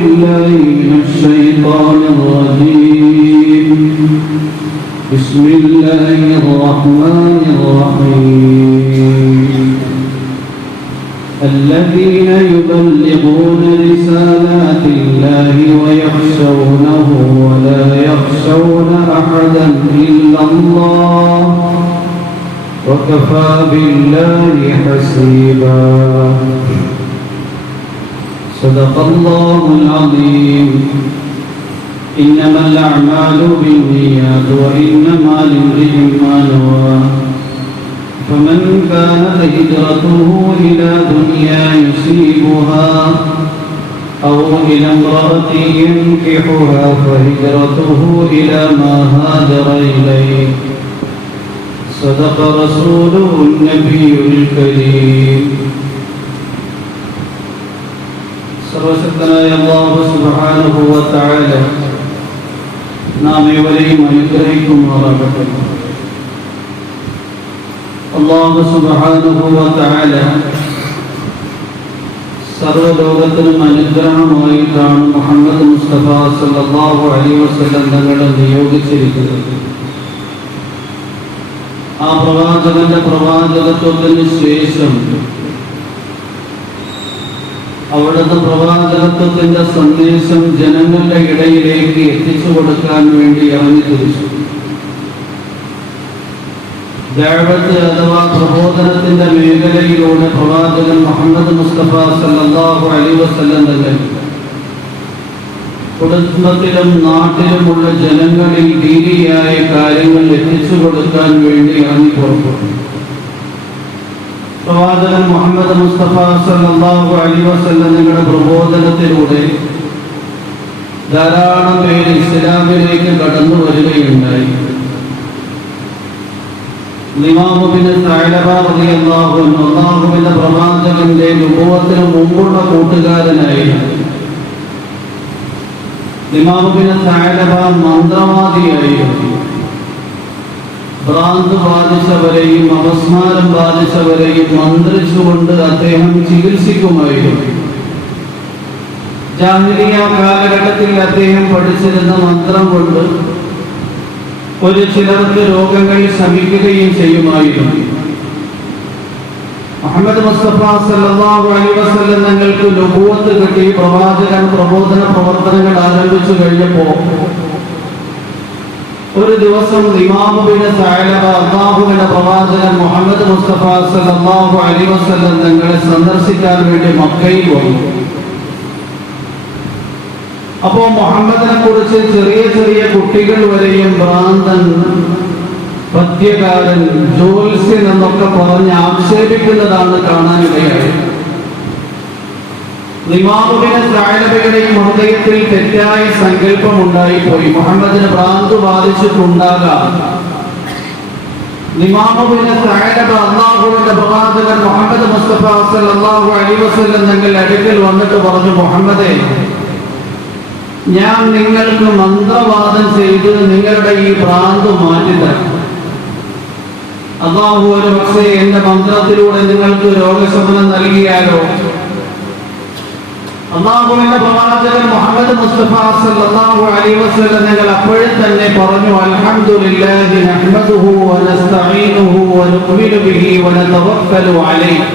بالله من الشيطان الرجيم بسم الله الرحمن الرحيم الذين يبلغون رسالات الله ويخشونه ولا يخشون أحدا إلا الله وكفى بالله حسيبا صدق الله العظيم إنما الأعمال بالنيات وإنما لامرئ ما نوى فمن كانت هجرته إلى دنيا يصيبها أو إلى امرأة ينكحها فهجرته إلى ما هاجر إليه صدق رسوله النبي الكريم. സർവശക്തനായ അല്ലാഹു സുബ്ഹാനഹു വ തആല നാം ഏവരെയും അനുഗ്രഹിക്കുമാറാകട്ടെ. അല്ലാഹു സുബ്ഹാനഹു വ തആല സർവ്വലോകത്തിനും അനുഗ്രഹമായിട്ടാണ് മുഹമ്മദ് മുസ്തഫ സല്ലല്ലാഹു അലൈഹി വസല്ലം തങ്ങളെ നിയോഗിച്ചിരിക്കുന്നത്. ആ പ്രവാചകന്റെ പ്രവാചകത്വത്തിന് ശേഷം അവിടുത്തെ പ്രവാചകത്വത്തിന്റെ സന്ദേശം ജനങ്ങളുടെ ഇടയിലേക്ക് എത്തിച്ചു കൊടുക്കാൻ വേണ്ടി ഇറങ്ങി തിരിച്ചു. ദഅവത്ത് അഥവാ പ്രബോധനത്തിന്റെ മേഖലയിലൂടെ പ്രവാചകൻ മുഹമ്മദ് മുസ്തഫ സല്ലല്ലാഹു അലൈഹി വസല്ലം തങ്ങൾ കുടുംബത്തിലും നാട്ടിലുമുള്ള ജനങ്ങളിൽ ദീനിയായ കാര്യങ്ങൾ എത്തിച്ചു കൊടുക്കാൻ വേണ്ടി ഇറങ്ങി പുറപ്പെട്ടു. പ്രവാചകൻ മുഹമ്മദ് മുസ്തഫ സല്ലല്ലാഹു അലൈഹി വസല്ലം തങ്ങളുടെ പ്രബോധനത്തിലൂടെ ധാരാളം പേര് ഇസ്ലാമിലേക്ക് കടന്നു വരികയുണ്ടായി. ഇമാം ഇബ്നു സഅലബ റളിയല്ലാഹു അൻഹു അല്ലാഹുവിന്റെ പ്രവാചകന്റെ നുബുവത്തിന് മുമ്പുള്ള കൂട്ടുകാരനായിരുന്നു. ഇമാം ഇബ്നു സഅലബ മന്ത്രവാദിയായിരുന്നു. ഭ്രാന്ത് ബാധിച്ചവരെയും അപസ്മാരം ബാധിച്ചവരെയും മന്ത്രിച്ചുകൊണ്ട് അദ്ദേഹം ചികിത്സിക്കുമായിരുന്നു. ജാഹിലിയ്യ കാലഘട്ടത്തിൽ അദ്ദേഹം പഠിച്ചിരുന്ന മന്ത്രം കൊണ്ട് ഒരു ചിലർക്ക് രോഗങ്ങൾ ശമിക്കുകയും ചെയ്യുമായിരുന്നു. മുഹമ്മദ് മുസ്തഫ സല്ലല്ലാഹു അലൈഹി വസല്ലം തങ്ങൾക്ക് നുബുവത്ത് കിട്ടി. പ്രവാചകൻ പ്രബോധന പ്രവർത്തനങ്ങൾ ആരംഭിച്ചു കഴിഞ്ഞപ്പോൾ ഒരു ദിവസം ഇമാം ഇബ്നു സഅലബ അല്ലാഹുവിന്റെ പ്രവാചകൻ മുഹമ്മദ് മുസ്തഫ സല്ലല്ലാഹു അലൈഹി വസല്ലം തങ്ങളെ സന്ദർശിക്കാൻ വേണ്ടി മക്കയിൽ വന്നു. അപ്പോൾ മുഹമ്മദിനെ കുറിച്ച് ചെറിയ ചെറിയ കുട്ടികൾ വരെയും ഭ്രാന്തൻ, പദ്യകാരൻ, ജ്യോത്സ്യൻ എന്നൊക്കെ പറഞ്ഞ് ആക്ഷേപിക്കുന്നതാണ് കാണാനിടയായി. ഇമാം ഇബ്നു സഅലബയുടെയും ഹൃദയത്തിൽ തെറ്റായ സങ്കല്പം ഉണ്ടായിപ്പോയി. മുഹമ്മദിന് ഭ്രാന്ത് ബാധിച്ചിട്ടുണ്ടാകാം. ഇമാം ഇബ്നു സഅലബ അല്ലാഹുവിന്റെ പ്രവാചകൻ മുഹമ്മദ് മുസ്തഫ സല്ലല്ലാഹു അലൈഹി വസല്ലം തങ്ങളുടെ അടുക്കൽ വന്നിട്ട് പറഞ്ഞു, മുഹമ്മദേ, ഞാൻ നിങ്ങൾക്ക് മന്ത്രവാദം ചെയ്ത് നിങ്ങളുടെ ഈ ഭ്രാന്ത് മാറ്റിത്തരാം. അല്ലാഹു ഒരു പക്ഷേ എന്റെ മന്ത്രത്തിലൂടെ നിങ്ങൾക്ക് രോഗശമനം നൽകിയാലോ? അല്ലാഹുവിന്റെ പ്രവാചകൻ മുഹമ്മദ് മുസ്തഫ സല്ലല്ലാഹു അലൈഹി വസല്ലം തങ്ങൾ അപ്പോഴേ തന്നെ പറഞ്ഞു, അൽഹംദുലില്ലാഹി നഹ്മദുഹു വ നസ്തഈനുഹു വ നുഅ്മിനു ബിഹി വ നതവക്കലു അലൈഹി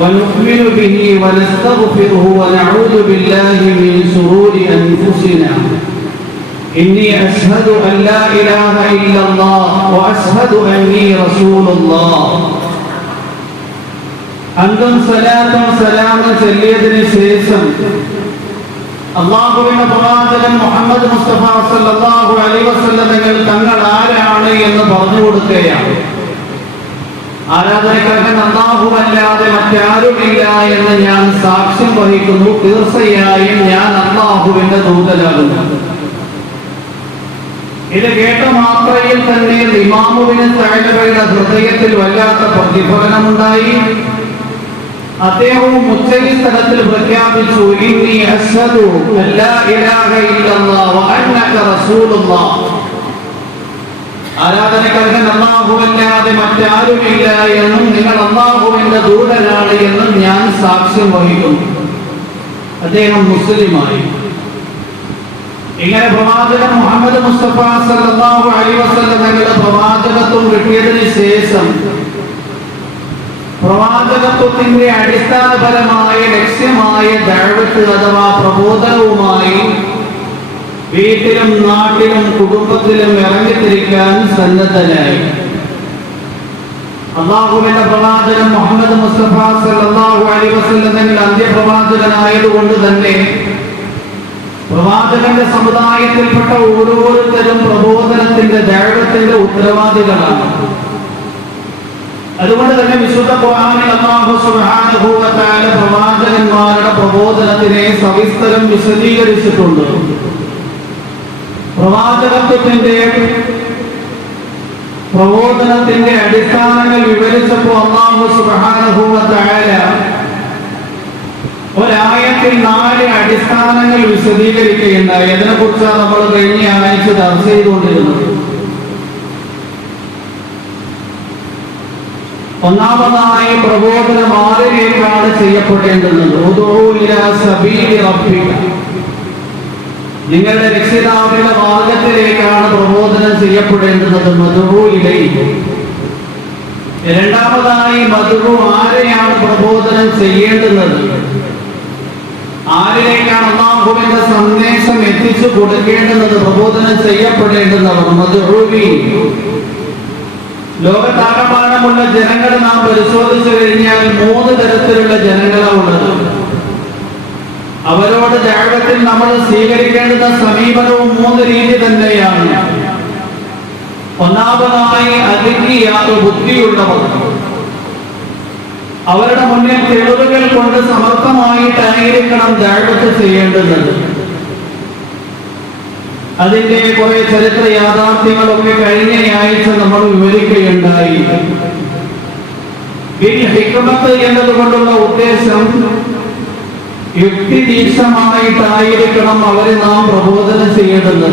വ നുഅ്മിനു ബിഹി വ നസ്തഗ്ഫിറുഹു വ നഊദു ബില്ലാഹി മിൻ ശുറൂരി അൻഫുസിനാ ഇന്നി അശ്ഹദു അൻ ലാ ഇലാഹ ഇല്ലല്ലാഹ് വ അശ്ഹദു അന്നി റസൂലുള്ളാഹ്. അന്തും സലാത്തും സലാമും ചൊല്ലിയതിനു ശേഷം അല്ലാഹുവിന്റെ പ്രവാചകൻ മുഹമ്മദ് മുസ്തഫ സല്ലല്ലാഹു അലൈഹി വസല്ലം തങ്ങൾ ആരാണ് എന്ന് പറഞ്ഞു കൊടുക്കുകയാണ്. ആരാധനക്കർഹൻ അല്ലാഹുവല്ലാതെ മറ്റാരുമില്ല എന്ന് ഞാൻ സാക്ഷ്യം വഹിക്കുന്നു. തീർച്ചയായും ഞാൻ അല്ലാഹുവിന്റെ ദൂതനാകുന്നു. ഇത് കേട്ട മാത്രയിൽ തന്നെ ഇമാം ഇബ്നു സഅലബയുടെ ഹൃദയത്തിൽ വല്ലാത്ത പ്രതിഫലനമുണ്ടായി. അദ്ദേഹവും ഉച്ചസ്ഥലത്തിൽ പ്രഖ്യാപിച്ചു, ഇന്നി അശ്ഹദു അല്ലാ ഇലാഹ ഇല്ലല്ലാഹ് വ അന്നക റസൂലുള്ളാഹ്. ആരാധനക്കർഹൻ അല്ലാഹുവല്ലാതെ മറ്റാരുമില്ല എന്നും നിങ്ങൾ അല്ലാഹുവിന്റെ ദൂതനാണ് എന്നും ഞാൻ സാക്ഷ്യം വഹിക്കുന്നു. അദ്ദേഹം മുസ്ലിമായി. ഇങ്ങനെ പ്രവാചകൻ മുഹമ്മദ് മുസ്തഫ സല്ലല്ലാഹു അലൈഹി വസല്ലം തങ്ങളുടെ പ്രവാചകത്വം കിട്ടിയതിന് ശേഷം പ്രവാചകത്വത്തിന്റെ അടിസ്ഥാനപരമായ ലക്ഷ്യമായ ദഅവത്ത് അഥവാ പ്രബോധനവുമായി വീട്ടിലും നാട്ടിലും കുടുംബത്തിലും ഇറങ്ങിത്തിരിക്കാൻ സന്നദ്ധനായി. അല്ലാഹുവിന്റെ പ്രവാചകൻ മുഹമ്മദ് മുസ്തഫ സല്ലല്ലാഹു അലൈഹി വസല്ലം തങ്ങളുടെ അന്ത്യപ്രവാചകനായതുകൊണ്ട് തന്നെ പ്രവാചകന്റെ സമുദായത്തിൽപ്പെട്ട ഓരോരുത്തരും പ്രബോധനത്തിന്റെ ദഅവത്തിന്റെ ഉത്തരവാദികളാണ്. അതുകൊണ്ട് തന്നെ വിശുദ്ധ ഖുർആനിൽ അല്ലാഹു സുബ്ഹാനഹു വ തആല പ്രവാചകന്മാരുടെ പ്രബോധനത്തിനെ സവിസ്തരം വിശദീകരിച്ചിട്ടുണ്ട്. പ്രവാചകത്വത്തിന്റെ പ്രബോധനത്തിന്റെ അടിസ്ഥാനങ്ങൾ വിവരിച്ചപ്പോൾ അല്ലാഹു സുബ്ഹാനഹു വ തആല ഒരായത്തിൽ 4 അടിസ്ഥാനങ്ങൾ വിശദീകരിക്കുകയുണ്ടായി. അതിനെക്കുറിച്ചാണ് നമ്മൾ കഴിഞ്ഞ ആഴ്ച ചർച്ച ചെയ്തുകൊണ്ടിരുന്നത്. ഒന്നാമതായി പ്രബോധനം ആരിലേക്കാണ് ചെയ്യപ്പെടേണ്ടത്? ഉദൂ ഇലാ സബീലി റബ്ബിക, നിങ്ങളുടെ രക്ഷിതാവിന്റെ മാർഗത്തിലേക്കാണ് പ്രബോധനം ചെയ്യപ്പെടേണ്ടത്. മദ്ഉ ഇലൈഹി. രണ്ടാമതായി മദ്ഉ, ആരെയാണ് പ്രബോധനം ചെയ്യേണ്ടുന്നത്? ആരിലേക്കാണ് അല്ലാഹുവിന്റെ സന്ദേശം എത്തിച്ചു കൊടുക്കേണ്ടുന്നത്? പ്രബോധനം ചെയ്യപ്പെടേണ്ടുന്നവർ. മദ്ഉബി, ലോകത്താകമാനമുള്ള ജനങ്ങൾ നാം പരിശോധിച്ചു കഴിഞ്ഞാൽ 3 തരത്തിലുള്ള ജനങ്ങളാണ് ഉള്ളത്. അവരോട് ദഅവത്തിൽ നമ്മൾ സ്വീകരിക്കേണ്ടുന്ന സമീപനവും 3 രീതി തന്നെയാണ്. ഒന്നാമതായി അദിക്കിയാറ്, ബുദ്ധിയുള്ളവർ. അവരുടെ മുന്നിൽ തെളിവുകൾ കൊണ്ട് സമർത്ഥമായിട്ടായിരിക്കണം ദഅവത്ത് ചെയ്യേണ്ടത്. അതിന്റെ കുറെ ചരിത്ര യാഥാർത്ഥ്യങ്ങളൊക്കെ കഴിഞ്ഞ ആഴ്ച നമ്മൾ വിവരിക്കുകയുണ്ടായി. ബിൽ ഹിക്മത്ത് എന്നതുകൊണ്ടുള്ള ഉദ്ദേശം യുക്തിദീക്ഷമായിട്ടായിരിക്കണം അവരെ നാം പ്രബോധനം ചെയ്യേണ്ടത്.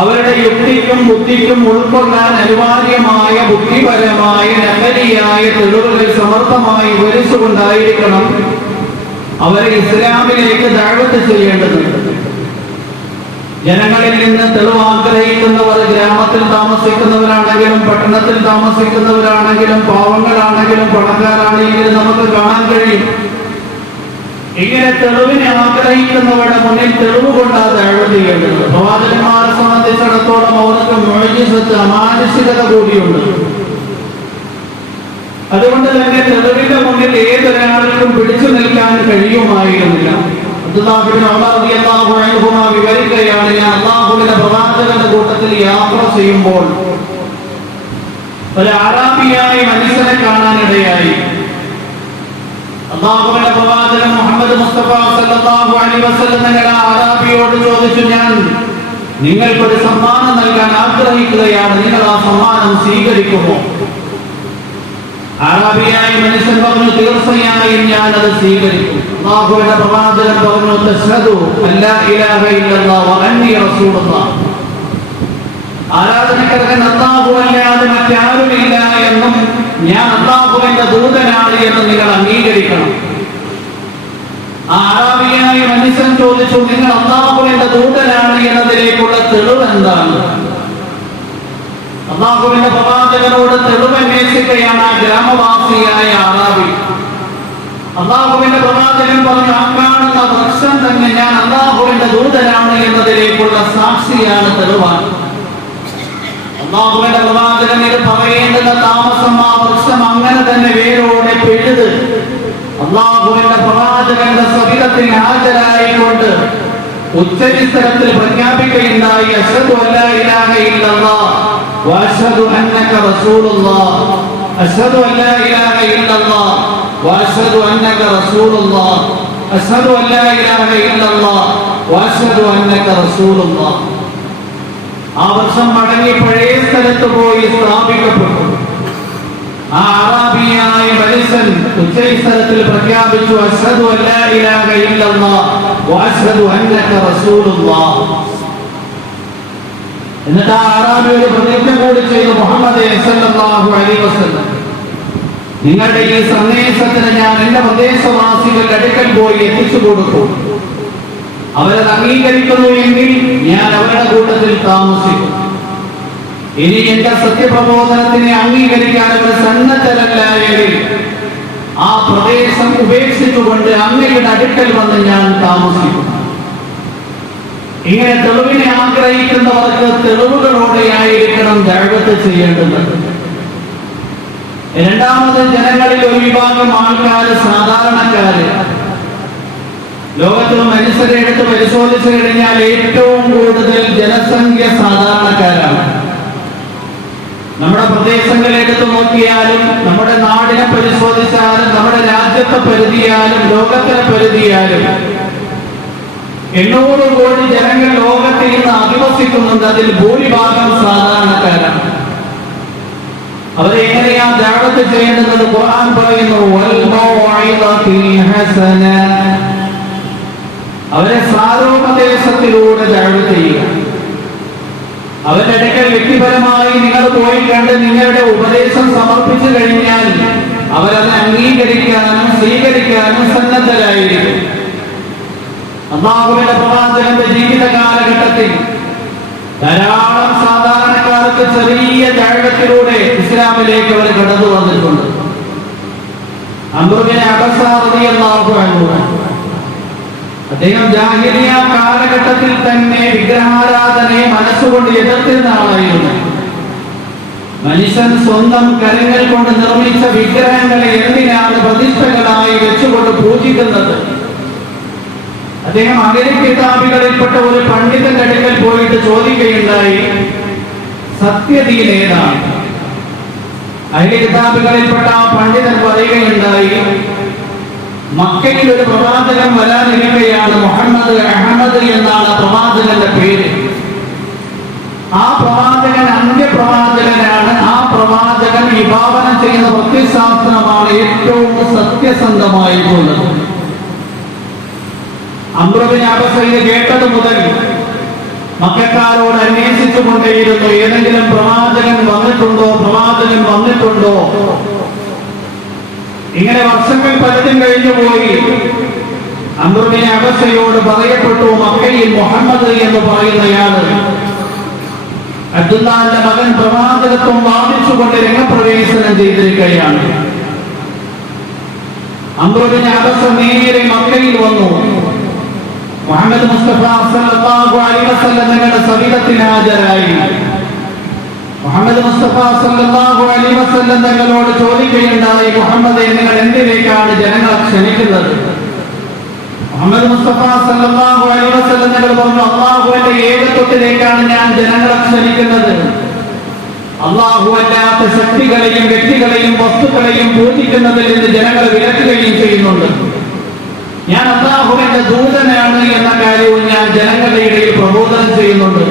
അവരുടെ യുക്തിക്കും ബുദ്ധിക്കും ഉൾക്കൊള്ളാൻ അനിവാര്യമായ ബുദ്ധിപരമായ നഖലിയായ തെളിവുകൾ സമർത്ഥമായി വിവരിച്ചുകൊണ്ടായിരിക്കണം അവരെ ഇസ്ലാമിലേക്ക് ദഅവത്ത് ചെയ്യേണ്ടത്. ജനങ്ങളിൽ നിന്ന് തെളിവ് ആഗ്രഹിക്കുന്നവർ ഗ്രാമത്തിൽ താമസിക്കുന്നവരാണെങ്കിലും പട്ടണത്തിൽ താമസിക്കുന്നവരാണെങ്കിലും പാവങ്ങളാണെങ്കിലും പണക്കാരാണെങ്കിലും നമുക്ക് കാണാൻ കഴിയും. ഇങ്ങനെ തെളിവിനെ ആഗ്രഹിക്കുന്നവരുടെ മുന്നിൽ തെളിവ് കൊണ്ടാണ് ദഅവത്ത് ചെയ്യേണ്ടത്. പ്രവാചകന്മാരെ സംബന്ധിച്ചിടത്തോളം അവർക്ക് മുഅ്ജിസത്ത്, അമാനുഷികത കൂടിയുണ്ട്. അതുകൊണ്ട് തന്നെ തെളിവിന്റെ മുന്നിൽ ഏതൊരാൾക്കും പിടിച്ചു നിൽക്കാൻ കഴിയുമായിരുന്നില്ല. വിവരിക്കുകയാണ്, ഞാൻ അല്ലാഹുവിന്റെ പ്രവാചകന്റെ കൂട്ടത്തിൽ യാത്ര ചെയ്യുമ്പോൾ ഒരു അറാബിയായ മനുഷ്യനെ കാണാനിടയായി. അല്ലാഹുവിന്റെ പ്രവാചകൻ മുഹമ്മദ് മുസ്തഫ സല്ലല്ലാഹു അലൈഹി വസല്ലം തങ്ങളുടെ അറാബിയോട് ചോദിച്ചു, ഞാൻ നിങ്ങൾക്കൊരു സമ്മാനം നൽകാൻ ആഗ്രഹിക്കുകയാണ്, നിങ്ങൾ ആ സമ്മാനം സ്വീകരിക്കുമോ? അറാബിയായ മനുഷ്യൻ പറഞ്ഞു, തീർച്ചയായും ഞാൻ അത് സ്വീകരിക്കും. അല്ലാഹുവിന്റെ പ്രവാചകൻ പറഞ്ഞു, തശ്ഹദു അല്ലാ ഇലാഹ ഇല്ലല്ലാഹ് വ അന്നി റസൂലുള്ളാഹ്, ആരാധനക്കർഹൻ അല്ലാഹു അല്ലാതെ മറ്റാരുമില്ല എന്നും ഞാൻ അല്ലാഹുവിന്റെ ദൂതനാണ് എന്നും നിങ്ങൾ അംഗീകരിക്കണം. ആ അറാബിയായ മനുഷ്യൻ ചോദിച്ചു, നിങ്ങൾ അല്ലാഹുവിന്റെ ദൂതനാണ് എന്നതിലേക്കുള്ള തെളിവ് എന്താണ്? അല്ലാഹുവിന്റെ പ്രവാചകനോട് തെളിവ് അന്വേഷിക്കുകയാണ് ആ ഗ്രാമവാസിയായ അറാബി. അല്ലാഹുവിന്റെ പ്രവാചകൻ പറഞ്ഞു, ആ കാണുന്ന വൃക്ഷം തന്നെ ഞാൻ അല്ലാഹുവിന്റെ ദൂതനാണ് എന്നതിലേക്കുള്ള സാക്ഷിയാണ്, തെളിവാണ്. അല്ലാഹുവിന്റെ പ്രവാചകൻ ഇത് പറയേണ്ടുന്ന താമസം ആ വൃക്ഷം അങ്ങനെ തന്നെ വേരോടെ പിഴുത് അല്ലാഹുവിന്റെ പ്രവാചകന്റെ സവിധത്തിൽ ഹാജരായിക്കൊണ്ട് ഉച്ചരിസ്ഥലത്തിൽ പ്രഖ്യാപിക്കുകയുണ്ടായി, അശ്ഹദു അല്ലാ ഇലാഹ ഇല്ലല്ലാഹ് വഅശ്ഹദു അന്നക റസൂലുള്ളാഹ്, അശ്ഹദു അല്ലാ ഇലാഹ ഇല്ലല്ലാഹ് വഅശ്ഹദു അന്നക റസൂലുള്ളാഹ്, അശ്ഹദു അല്ലാ ഇലാഹ ഇല്ലല്ലാഹ് വഅശ്ഹദു അന്നക റസൂലുള്ളാഹ്. ആ വർഷം മടങ്ങി പഴയ സ്ഥലത്ത് പോയി സ്ഥാപിക്കപ്പെട്ടു. ആ അറാബിയായ മനുഷ്യൻ ഉച്ചസ്ഥലത്തിൽ പ്രഖ്യാപിച്ചു, അശ്ഹദു അല്ലാ ഇലാഹ ഇല്ലല്ലാഹ് വഅശ്ഹദു അന്നക റസൂലുള്ളാഹ്. എന്നിട്ട് ആ അറാബി ഒരു പ്രതിജ്ഞ കൂടി ചെയ്തു, മുഹമ്മദ് സല്ലല്ലാഹു അലൈഹി വസല്ലം, നിങ്ങളുടെ ഈ സന്ദേശത്തിന് ഞാൻ എന്റെ പ്രദേശവാസികളുടെ അടുക്കൽ പോയി എത്തിച്ചു കൊടുക്കും. അവരത് അംഗീകരിക്കുന്നു എങ്കിൽ ഞാൻ അവരുടെ കൂട്ടത്തിൽ താമസിക്കും. ഇനി എന്റെ സത്യപ്രബോധനത്തിനെ അംഗീകരിക്കാൻ അവർ സന്നദ്ധരല്ല എങ്കിൽ ആ പ്രദേശം ഉപേക്ഷിച്ചുകൊണ്ട് അങ്ങയുടെ അടുക്കൽ വന്ന് ഞാൻ താമസിക്കും. ഇങ്ങനെ തെളിവിനെ ആഗ്രഹിക്കുന്നവർക്ക് തെളിവുകളോടെയായിരിക്കണം ദഅവത്ത് ചെയ്യേണ്ടത്. രണ്ടാമത്, ജനങ്ങളിൽ ഒരു വിഭാഗം ആൾക്കാര്, സാധാരണക്കാര്, ലോകത്തിൽ മനുഷ്യരെ എടുത്ത് പരിശോധിച്ചു കഴിഞ്ഞാൽ ഏറ്റവും കൂടുതൽ ജനസംഖ്യ സാധാരണക്കാരാണ്. നമ്മുടെ പ്രദേശങ്ങളെ എടുത്തു നോക്കിയാലും, നമ്മുടെ നാടിനെ പരിശോധിച്ചാലും, നമ്മുടെ രാജ്യത്തെ പരിധിയാലും, ലോകത്തിനെ പരിധിയാലും 800 കോടി ജനങ്ങൾ ലോകത്തിൽ ഇന്ന് അധിവസിക്കുന്നുണ്ട്. അതിൽ ഭൂരിഭാഗം സാധാരണക്കാരാണ്. അവരെ എങ്ങനെയാ ദഅവത്ത് ചെയ്യേണ്ടത്? ഖുർആൻ പറയുന്നു, അവരെ സാരോപദേശത്തിലൂടെ ദഅവത്ത് ചെയ്യുക. അവരുടെ അടുക്കൽ വ്യക്തിപരമായി നിങ്ങൾ പോയി കണ്ട് നിങ്ങളുടെ ഉപദേശം സമർപ്പിച്ചു കഴിഞ്ഞാൽ അവരത് അംഗീകരിക്കാനും സ്വീകരിക്കാനും സന്നദ്ധരായിരിക്കും. അല്ലാഹുവിന്റെ പ്രവാചകന്റെ ജീവിത കാലഘട്ടത്തിൽ ധാരാളം സാധാരണക്കാർക്ക് ചെറിയ ദഅവത്തിലൂടെ ഇസ്ലാമിലേക്ക് അവർ കടന്നു വന്നിട്ടുണ്ട്. അംർ ബിൻ അബസ റളിയല്ലാഹു അൻഹു, അദ്ദേഹം ജാഹിലിയ്യ കാലഘട്ടത്തിൽ തന്നെ വിഗ്രഹാരാധനയെ മനസ്സുകൊണ്ട് എതിർത്തിരുന്ന ആളായിരുന്നു. മനുഷ്യൻ സ്വന്തം കരങ്ങൾ കൊണ്ട് നിർമ്മിച്ച വിഗ്രഹങ്ങളെ എന്തിനാണ് പ്രതിഷ്ഠകളായി വെച്ചുകൊണ്ട് പൂജിക്കുന്നത്? അദ്ദേഹം അഹ്ലി കിതാബികളിൽപ്പെട്ട ഒരു പണ്ഡിതന്റെ അടുക്കൽ പോയിട്ട് ചോദിക്കുകയുണ്ടായി, സത്യദീൻ ഏതാണ്? അഹ്ലി കിതാബികളിൽപ്പെട്ട ആ പണ്ഡിതൻ പറയുകയുണ്ടായി, മക്കയിൽ ഒരു പ്രവാചകൻ വരാനിരിക്കുകയാണ്, മുഹമ്മദ് അഹമ്മദ് എന്നാണ് പ്രവാചകന്റെ പേര്. ആ പ്രവാചകൻ അന്ത്യപ്രവാചകനാണ്. ആ പ്രവാചകൻ വിഭാവനം ചെയ്യുന്ന പ്രത്യശാസ്ത്രമാണ് ഏറ്റവും സത്യസന്ധമായിട്ടുള്ളത്. അംർ ബിൻ അബസ ഇത് കേട്ടത് മുതൽ മക്കക്കാരോട് അന്വേഷിച്ചു കൊണ്ടേയിരുന്നു, ഏതെങ്കിലും പ്രവാചകൻ വന്നിട്ടുണ്ടോ, പ്രവാചകൻ വന്നിട്ടുണ്ടോ. ഇങ്ങനെ വർഷങ്ങൾ പലതും കഴിഞ്ഞുപോയി. അംർ ബിൻ അബസയോട് പറയപ്പെട്ടു, മക്കയിൽ മുഹമ്മദ് എന്ന് പറയുന്നയാള് അബ്ദുല്ലാന്റെ മകൻ പ്രവാചകത്വം വാദിച്ചുകൊണ്ട് രംഗപ്രവേശനം ചെയ്തിരിക്കുകയാണ്. അംർ ബിൻ അബസ നേരെ മക്കയിൽ വന്നു. മുഹമ്മദ് മുസ്തഫ സല്ലല്ലാഹു അലൈഹി വസല്ലം തങ്ങളുടെ സവിധത്തിൽ ഹാജരായി. മുഹമ്മദ് മുസ്തഫ സല്ലല്ലാഹു അലൈഹി വസല്ലം തങ്ങളോട് ചോദിക്കുകയുണ്ടായി, മുഹമ്മദേ, നിങ്ങൾ എന്തിലേക്കാണ് ജനങ്ങളെ ക്ഷണിക്കുന്നത്? മുഹമ്മദ് മുസ്തഫ സല്ലല്ലാഹു അലൈഹി വസല്ലം തങ്ങൾ പറഞ്ഞു, അല്ലാഹുവിന്റെ ഏകത്വത്തിലേക്കാണ് ഞാൻ ജനങ്ങളെ ക്ഷണിക്കുന്നത്. അല്ലാഹുവല്ലാത്ത ശക്തികളെയും വ്യക്തികളെയും വസ്തുക്കളെയും പൂജിക്കുന്നതിൽ നിന്ന് ജനങ്ങളെ വിലക്കുകയും ചെയ്യുന്നുണ്ട്. ഞാൻ അല്ലാഹുവിന്റെ ദൂതനാണ് എന്ന കാര്യവും ഞാൻ ജനങ്ങളുടെ ഇടയിൽ പ്രബോധനം ചെയ്യുന്നുണ്ട്.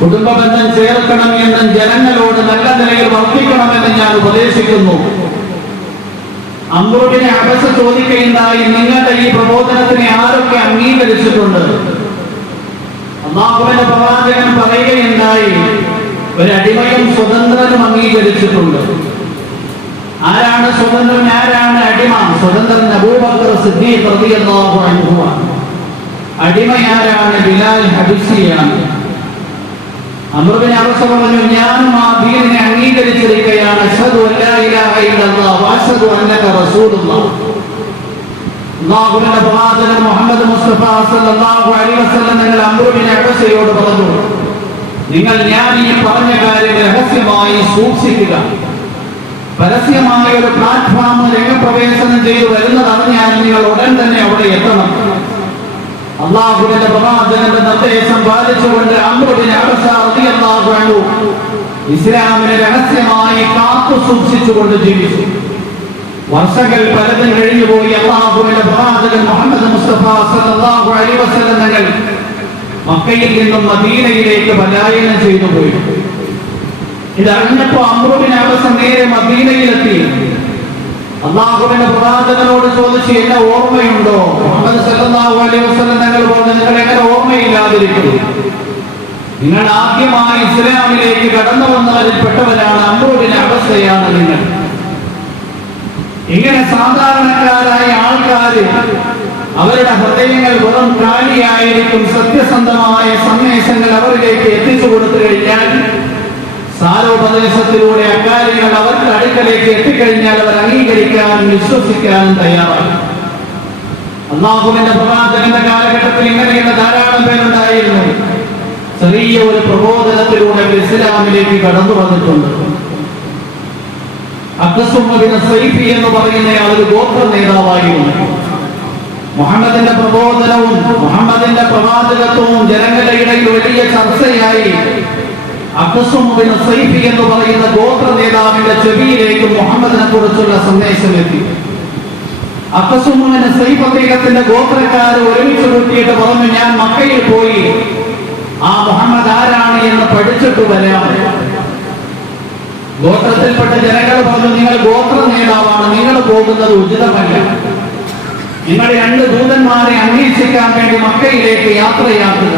കുടുംബ ബന്ധം ചേർക്കണം എന്നും ജനങ്ങളോട് നല്ല നിലയിൽ വർദ്ധിക്കണമെന്ന് ഞാൻ ഉപദേശിക്കുന്നു. അംർ ബിൻ അബസ ചോദിക്കുകയുണ്ടായി, നിങ്ങളുടെ ഈ പ്രബോധനത്തിനെ ആരൊക്കെ അംഗീകരിച്ചിട്ടുണ്ട്? അല്ലാഹുവിന്റെ പ്രവാചകൻ പറയുകയുണ്ടായി, ഒരു അടിമയും സ്വതന്ത്രനും അംഗീകരിച്ചിട്ടുണ്ട്. ആരാണ് സ്വതന്ത്രൻ, ആരാണ് അടിമ? സ്വതന്ത്രൻ അബൂബക്കർ സിദ്ദീഖ് റളിയല്ലാഹു അൻഹു. അടിമ ആരാണ്? ബിലാൽ ഹബശിയാണ്. അംർ ബിൻ അബസ പറഞ്ഞു, ഞാനും ആ ദീനിനെ അംഗീകരിച്ചിരിക്കുകയാണ്. അശ്ഹദു അല്ലാ ഇലാഹ ഇല്ലല്ലാഹ് വഅശ്ഹദു അന്നക റസൂലുള്ളാഹ്. അല്ലാഹുവിന്റെ പ്രവാചകൻ മുഹമ്മദ് മുസ്തഫ സല്ലല്ലാഹു അലൈഹി വസല്ലം തങ്ങൾ അംർ ബിൻ അബസയോട് പറഞ്ഞു, നിങ്ങൾ ഞാൻ ഈ പറഞ്ഞ കാര്യം രഹസ്യമായി സൂക്ഷിക്കുക. പരസ്യമായ ഒരു പ്ലാറ്റ്ഫോം രംഗപ്രവേശനം ചെയ്തു വരുന്നതറിഞ്ഞാൽ നിങ്ങൾ ഉടൻ തന്നെ അവിടെ എത്തണം. അല്ലാഹുവിന്റെ പ്രവാചകന്റെ നിർദ്ദേശം പാലിച്ചുകൊണ്ട് അംർ ബിൻ അബസ റളിയല്ലാഹു അൻഹു ഇസ്ലാമിനെ രഹസ്യമായി കാത്തു സൂക്ഷിച്ചുകൊണ്ട് ജീവിച്ചു. വർഷങ്ങൾ പലതും കഴിഞ്ഞുപോയി. അല്ലാഹുവിന്റെ പ്രവാചകൻ മുഹമ്മദ് മുസ്തഫ സല്ലല്ലാഹു അലൈഹി വസല്ലം തങ്ങൾ മക്കയിൽ നിന്നും മദീനയിലേക്ക് പലായനം ചെയ്തു പോയി. ഇതറിഞ്ഞപ്പോ അംർ ബിൻ അബസ നേരെ മദീനയിലെത്തി. അല്ലാഹുവിന്റെ പ്രവാചകനോട് ചോദിച്ചു, എന്നെ ഓർമ്മയുണ്ടോ? മുഹമ്മദ് സല്ലല്ലാഹു അലൈഹി വസല്ലം തങ്ങൾ പറഞ്ഞു, നിങ്ങൾ എങ്ങനെ ഓർമ്മയില്ലാതിരിക്കുന്നു? നിങ്ങൾ ആദ്യമായി ഇസ്ലാമിലേക്ക് കടന്നു വന്നവരിൽ പെട്ടവരാണ്. അംർ ബിൻ അബസയാണ് നിങ്ങൾ. ഇങ്ങനെ സാധാരണക്കാരായ ആൾക്കാര് അവരുടെ ഹൃദയങ്ങൾ വെറും കാലിയായിരിക്കും. സത്യസന്ധമായ സന്ദേശങ്ങൾ അവരിലേക്ക് എത്തിച്ചു കൊടുത്തു കഴിഞ്ഞാൽ, സാരോപദേശത്തിലൂടെ അക്കാര്യങ്ങൾ അവർക്ക് അടുക്കലേക്ക് എത്തിക്കഴിഞ്ഞാൽ അവർ അംഗീകരിക്കാൻ വിശ്വസിക്കാൻ തയ്യാറാണ്. അല്ലാഹുവിന്റെ പ്രവാചകന്റെ കാലഘട്ടത്തിൽ ഇങ്ങനെയുള്ള ധാരാളം പേരുണ്ടായിരുന്നു. ചെറിയ ഒരു പ്രബോധനത്തിലൂടെ ഇസ്ലാമിലേക്ക് കടന്നു വന്നിട്ടുണ്ട്. അഖ്സും ഇബ്നു സൈഫി എന്ന് പറയുന്ന ഒരു ഗോത്ര നേതാവായിരുന്നു. മുഹമ്മദിന്റെ പ്രബോധനവും മുഹമ്മദിന്റെ പ്രവാചകത്വവും ജനങ്ങളുടെ ഇടയിൽ വലിയ ചർച്ചയായി. അഖ്സും ഇബ്നു സൈഫി എന്ന് പറയുന്ന ഗോത്ര നേതാവിന്റെ ചെവിയിലേക്ക് മുഹമ്മദിനെ കുറിച്ചുള്ള സന്ദേശം എത്തി. അഖ്സും ഇബ്നു സൈഫ് അദ്ദേഹത്തിന്റെ ഗോത്രക്കാർ ഒരുമിച്ച് കൂട്ടിയിട്ട് പറഞ്ഞു, ഞാൻ മക്കയിൽ പോയി ആ മുഹമ്മദ് ആരാണ് എന്ന് പഠിച്ചിട്ട് വരാം. ഗോത്രത്തിൽപ്പെട്ട ജനങ്ങൾ പറഞ്ഞു, നിങ്ങൾ ഗോത്ര നേതാവാണ്, നിങ്ങൾ പോകുന്നത് ഉചിതമല്ല. നിങ്ങൾ 2 ദൂതന്മാരെ അന്വേഷിക്കാൻ വേണ്ടി മക്കയിലേക്ക് യാത്രയാക്കുക.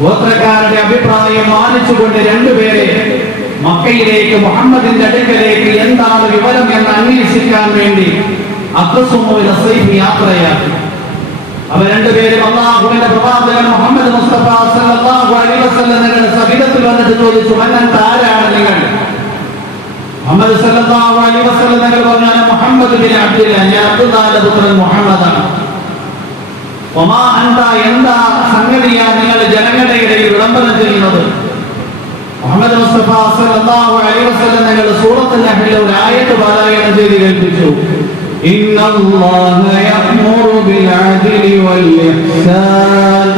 ഗോത്രക്കാരുടെ അഭിപ്രായം മാനിച്ചുകൊണ്ട് 2 പേരെ മക്കയിലേക്ക് മുഹമ്മദിന്റെ അടുക്കലേക്ക് എന്താണ് വിവരം എന്ന് അന്വേഷിക്കാൻ വേണ്ടി അഖ്സും ഇബ്നു സൈഫ് യാത്രയാക്കി. അവർ 2 പേരും അല്ലാഹുവിന്റെ പ്രവാചകൻ മുഹമ്മദ് മുസ്തഫ സല്ലല്ലാഹു അലൈഹി വസല്ലം തങ്ങളുടെ സവിധത്തിൽ വന്നിട്ട് ചോദിച്ചു, ആരാണ് നിങ്ങൾ? മുഹമ്മദ് സല്ലല്ലാഹു അലൈഹി വസല്ലം തങ്ങൾ പറഞ്ഞു, മുഹമ്മദ് ബിൻ അബ്ദുല്ലാ, ഞാൻ അബ്ദുല്ലാഹുവിന്റെ പുത്രൻ മുഹമ്മദാണ്. വമാ അൻത, എന്താ സംഗതിയാ നിങ്ങൾ ജനങ്ങളുടെ ഇടയിൽ വിളംബരം ചെയ്യുന്നത്? മുഹമ്മദ് മുസ്തഫ സല്ലല്ലാഹു അലൈഹി വസല്ലം തങ്ങൾ സൂറത്തുൽ നഹ്ലിൽ ഒരു ആയത്ത് പാരായണം ചെയ്ത് കേൾപ്പിച്ചു. ഇന്നല്ലാഹ യഅ്മുറു ബിൽ അദ്ലി വൽ ഇഹ്സാൻ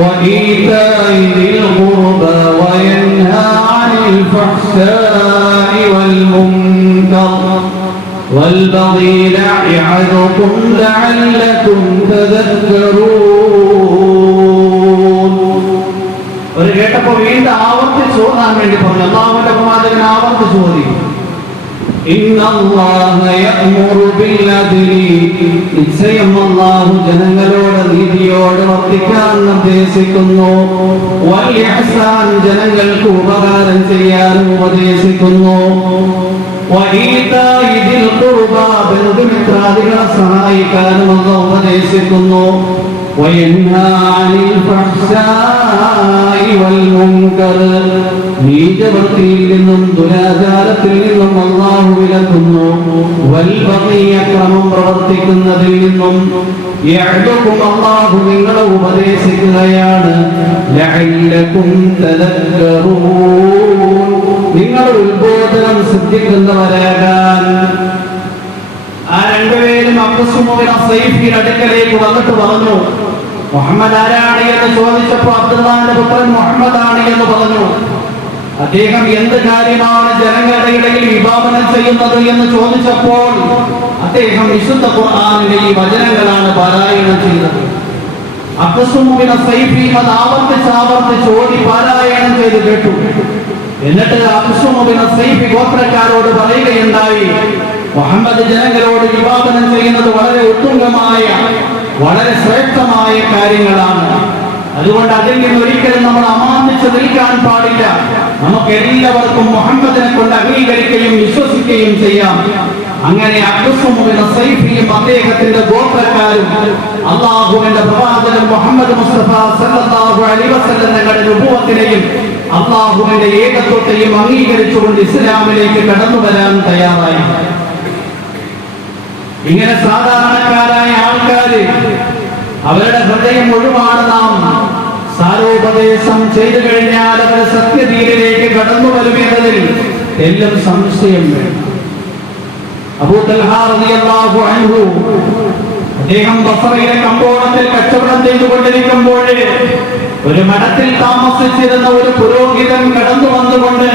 വഈതാഇ ദിൽ ഖുർബാ വയൻഹാ അനിൽ ഫഹ്ശാഇ വൽ മുൻകർ والبغي يعظكم لعلكم تذكرون. ഒരു കേട്ടപ്പോൾ വീണ്ടും ആവർത്തിച്ച് ഓതാൻ വേണ്ടി പറഞ്ഞു. അല്ലാഹുവിന്റെ പ്രവാചകൻ ആവർത്തിച്ച് ഓതി, ഇന്നല്ലാഹ യഅ്മുറു ബിൽ അദ്ലി, നിശ്ചയം അല്ലാഹു ജനങ്ങളോട് നീതിയോട് വർത്തിക്കാൻ നിർദ്ദേശിക്കുന്നു. വൽ ഇഹ്സാൻ, ജനങ്ങൾക്ക് ഉപകാരം ചെയ്യാൻ ഉപദേശിക്കുന്നു. വഈതാഇ ദിൽ ഖുർബാ, ബന്ധുമിത്രാദികളെ സഹായിക്കാനും അല്ലാഹു ഉപദേശിക്കുന്നു. വയൻഹാ അനിൽ ഫഹ്ശാഇ വൽ മുൻകർ, നീചവൃത്തിയിൽ നിന്നും ദുരാചാരത്തിൽ നിന്നും അല്ലാഹു വിലക്കുന്നു. വൽ ബഗി, അക്രമം പ്രവർത്തിക്കുന്നതിൽ നിന്നും. യഅ്ദുകും, അല്ലാഹു നിങ്ങളെ ഉപദേശിക്കുകയാണ്. ലഅല്ലകും തദക്കറൂൻ, നിങ്ങൾ ഉത്ബോധനം സിദ്ധിക്കുന്നവരാകാൻ. ആ 2 പേരും അഖ്സും ഇബ്നു സൈഫിന്റെ അടുക്കലേക്ക് വന്നിട്ട് പറഞ്ഞു, മുഹമ്മദ് ആരാണ് എന്ന് ചോദിച്ചപ്പോൾ അബ്ദുല്ലാഹിന്റെ പുത്രൻ മുഹമ്മദാണ് എന്ന് പറഞ്ഞു. അദ്ദേഹം എന്ത് കാര്യമാണ് ജനങ്ങളുടെ ഇടയിൽ വിഭാവനം ചെയ്യുന്നത് എന്ന് ചോദിച്ചപ്പോൾ അദ്ദേഹം വിശുദ്ധ ഖുർആനിലെ ഈ വചനങ്ങളാണ് പാരായണം ചെയ്തത്. അഖ്സും ഇബ്നു സൈഫി അത് ആവർത്തിച്ച് ഓതി പാരായണം ചെയ്ത് കേട്ടു. എന്നിട്ട് അഖ്സും ഇബ്നു സൈഫി ഗോത്രക്കാരോട് പറയുകയുണ്ടായി, മുഹമ്മദ് ജനങ്ങളോട് വിഭാവനം ചെയ്യുന്നത് വളരെ ഉത്തുംഗമായ, വളരെ ശ്രേഷ്ഠമായ കാര്യങ്ങളാണ്. അതുകൊണ്ട് അതിൽ നിന്ന് ഒരിക്കലും നമ്മൾ അമാന്തിച്ച് നിൽക്കാൻ പാടില്ല. നമുക്ക് എല്ലാവർക്കും മുഹമ്മദിനെ കൊണ്ട് അംഗീകരിക്കുകയും വിശ്വസിക്കുകയും ചെയ്യാം. അങ്ങനെ അഖ്സും ഇബ്നു സൈഫിയും അദ്ദേഹത്തിന്റെ ഗോത്രക്കാരും അല്ലാഹുവിന്റെ പ്രവാചകൻ മുഹമ്മദ് മുസ്തഫ സല്ലല്ലാഹു അലൈഹി വസല്ലം തങ്ങളുടെ നുബുവത്തിനെയും അല്ലാഹുവിന്റെ ഏകത്വത്തെയും അംഗീകരിച്ചുകൊണ്ട് ഇസ്ലാമിലേക്ക് കടന്നു വരാൻ തയ്യാറായി. ഇങ്ങനെ സാധാരണക്കാരായ ആൾക്കാര് അവരുടെ ഹൃദയം ഒഴിവാണ്. നാം സാരോപദേശം ചെയ്തു കഴിഞ്ഞാൽ അവർ സത്യദീനിലേക്ക് കടന്നു വരുമെന്നതിൽ എല്ലാം സംശയം വേണം. അബൂ തൽഹാ റളിയല്ലാഹു അൻഹു, അദ്ദേഹം ബസ്രയിലെ കമ്പോളത്തിൽ കച്ചവടം ചെയ്തുകൊണ്ടിരിക്കുമ്പോൾ ഒരു മഠത്തിൽ താമസിച്ചിരുന്ന ഒരു പുരോഹിതൻ കടന്നു വന്നുകൊണ്ട്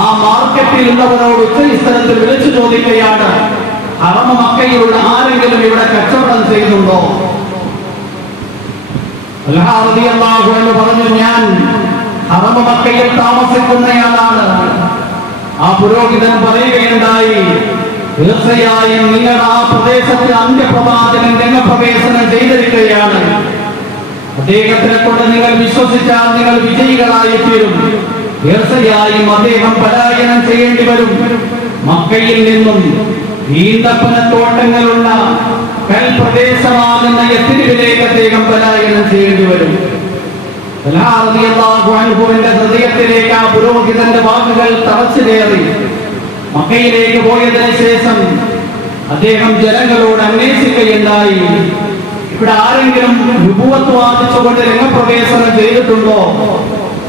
ആ മാർക്കറ്റിൽ ഉള്ളവരോട് ഉച്ചസ്ഥലത്തിൽ വിളിച്ചു ചോദിക്കുകയാണ്, ഹറം മക്കയിലുള്ള ആരെങ്കിലും ഇവിടെ കച്ചവടം ചെയ്യുന്നുണ്ടോ? തൽഹാ റളിയല്ലാഹു അൻഹു പറഞ്ഞു, ഞാൻ ഹറം മക്കയിൽ താമസിക്കുന്നയാളാണ്. ആ പുരോഹിതൻ പറയുകയുണ്ടായി, തീർച്ചയായും നിങ്ങൾ ആ പ്രദേശത്ത് അന്ത്യപ്രവാചകൻ രംഗപ്രവേശനം ചെയ്തിരിക്കുകയാണ്. അദ്ദേഹത്തിനെ കൊണ്ട് നിങ്ങൾ വിശ്വസിച്ചാൽ നിങ്ങൾ വിജയികളായി തീരും. തീർച്ചയായും അദ്ദേഹം പലായനം ചെയ്യേണ്ടി വരും. മക്കയിൽ നിന്നും ഈന്തപ്പനത്തോട്ടങ്ങളുള്ള കൽപ്രദേശമാകുന്ന യത്രിബിലേക്ക് അദ്ദേഹം പലായനം ചെയ്യേണ്ടി വരും. അൻഹുവിന്റെ ഹൃദയത്തിലേക്ക് ആ പുരോഹിതന്റെ വാക്കുകൾ തറച്ചു കയറി. മക്കയിലേക്ക് പോയതിനു ശേഷം അദ്ദേഹം ജനങ്ങളോട് അന്വേഷിക്കുകയുണ്ടായി, ഇവിടെ ആരെങ്കിലും നുബുവത്ത് വാദിച്ചുകൊണ്ട് രംഗപ്രവേശനം ചെയ്തിട്ടുണ്ടോ?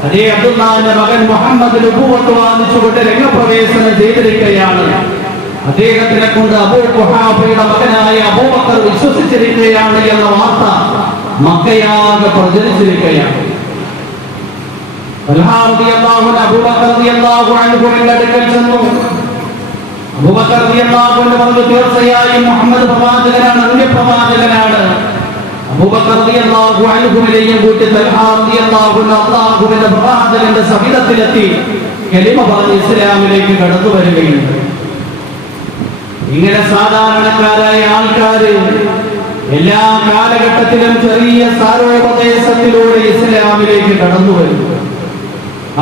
അതേ അബ്ദുല്ലാഹിന്റെ മകൻ മുഹമ്മദ് നുബുവത്ത് വാദിച്ചുകൊണ്ട് രംഗപ്രവേശനം ചെയ്തിരിക്കുകയാണ്. അദ്ദേഹത്തിനെ കൊണ്ട് അബൂ ഖുഹാഫയുടെ മകനായ അബൂബക്കർ വിശ്വസിച്ചിരിക്കുകയാണ് എന്ന വാർത്ത മക്കയാകെ പ്രചരിച്ചിരിക്കുകയാണ്. അബൂബക്കർ റളിയല്ലാഹു അൻഹുവിന്റെ അടുക്കൽ ചെന്നു. അബൂബക്കർ റളിയല്ലാഹു അൻഹു പറഞ്ഞു, തീർച്ചയായും മുഹമ്മദ് പ്രവാചകനാണ്, അന്ത്യപ്രവാചകനാണ്. അബൂബക്കർ റളിയല്ലാഹു അൻഹുവിനെയും കൂട്ടി തൽഹാ റളിയല്ലാഹു അൻഹു അല്ലാഹുവിന്റെ പ്രവാചകന്റെ സവിധത്തിലെത്തി കലിമ പറഞ്ഞ് ഇസ്ലാമിലേക്ക് കടന്നു വരികയുണ്ട്. ഇങ്ങനെ സാധാരണക്കാരായ ആൾക്കാര് എല്ലാ കാലഘട്ടത്തിലും ചെറിയ സാരോപദേശത്തിലൂടെ ഇസ്ലാമിലേക്ക് കടന്നു വരും.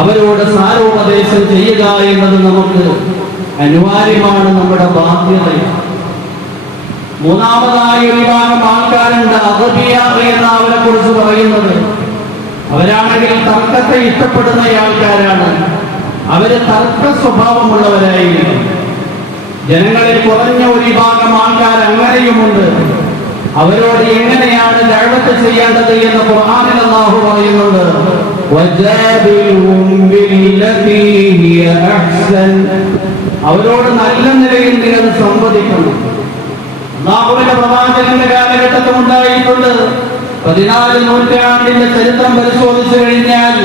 അവരോട് സാരോപദേശം ചെയ്യുക എന്നത് നമുക്ക് അനിവാര്യമാണ്, നമ്മുടെ ബാധ്യതയാണ്. മൂന്നാമതായി ഒരു വിഭാഗം ആൾക്കാരുണ്ട്, അറബിയ എന്ന അവരെ കുറിച്ച് പറയുന്നത്. അവരാണെങ്കിൽ തർക്കത്തെ ഇഷ്ടപ്പെടുന്ന ആൾക്കാരാണ്. അവര് തർക്ക സ്വഭാവമുള്ളവരായിരിക്കും. ജനങ്ങളിൽ കുറഞ്ഞ ഒരു വിഭാഗം ആൾക്കാർ അങ്ങനെയുമുണ്ട്. അവരോട് എങ്ങനെയാണ് ദഅവത്ത് ചെയ്യേണ്ടത് എന്ന് ഖുർആനിൽ അല്ലാഹു പറയുന്നുണ്ട്, വജാബിൽഹും ബില്ലതി ഹിയ അഹ്സൻ. അവരോട് നല്ല നിലയിൽ നിങ്ങൾ സംവദിക്കണം. അല്ലാഹുവിന്റെ പ്രവാചകന്റെ കാലഘട്ടത്തിൽ ഉണ്ടായിട്ടുണ്ട്. 14 നൂറ്റാണ്ടിന്റെ ചരിത്രം പരിശോധിച്ചു കഴിഞ്ഞാൽ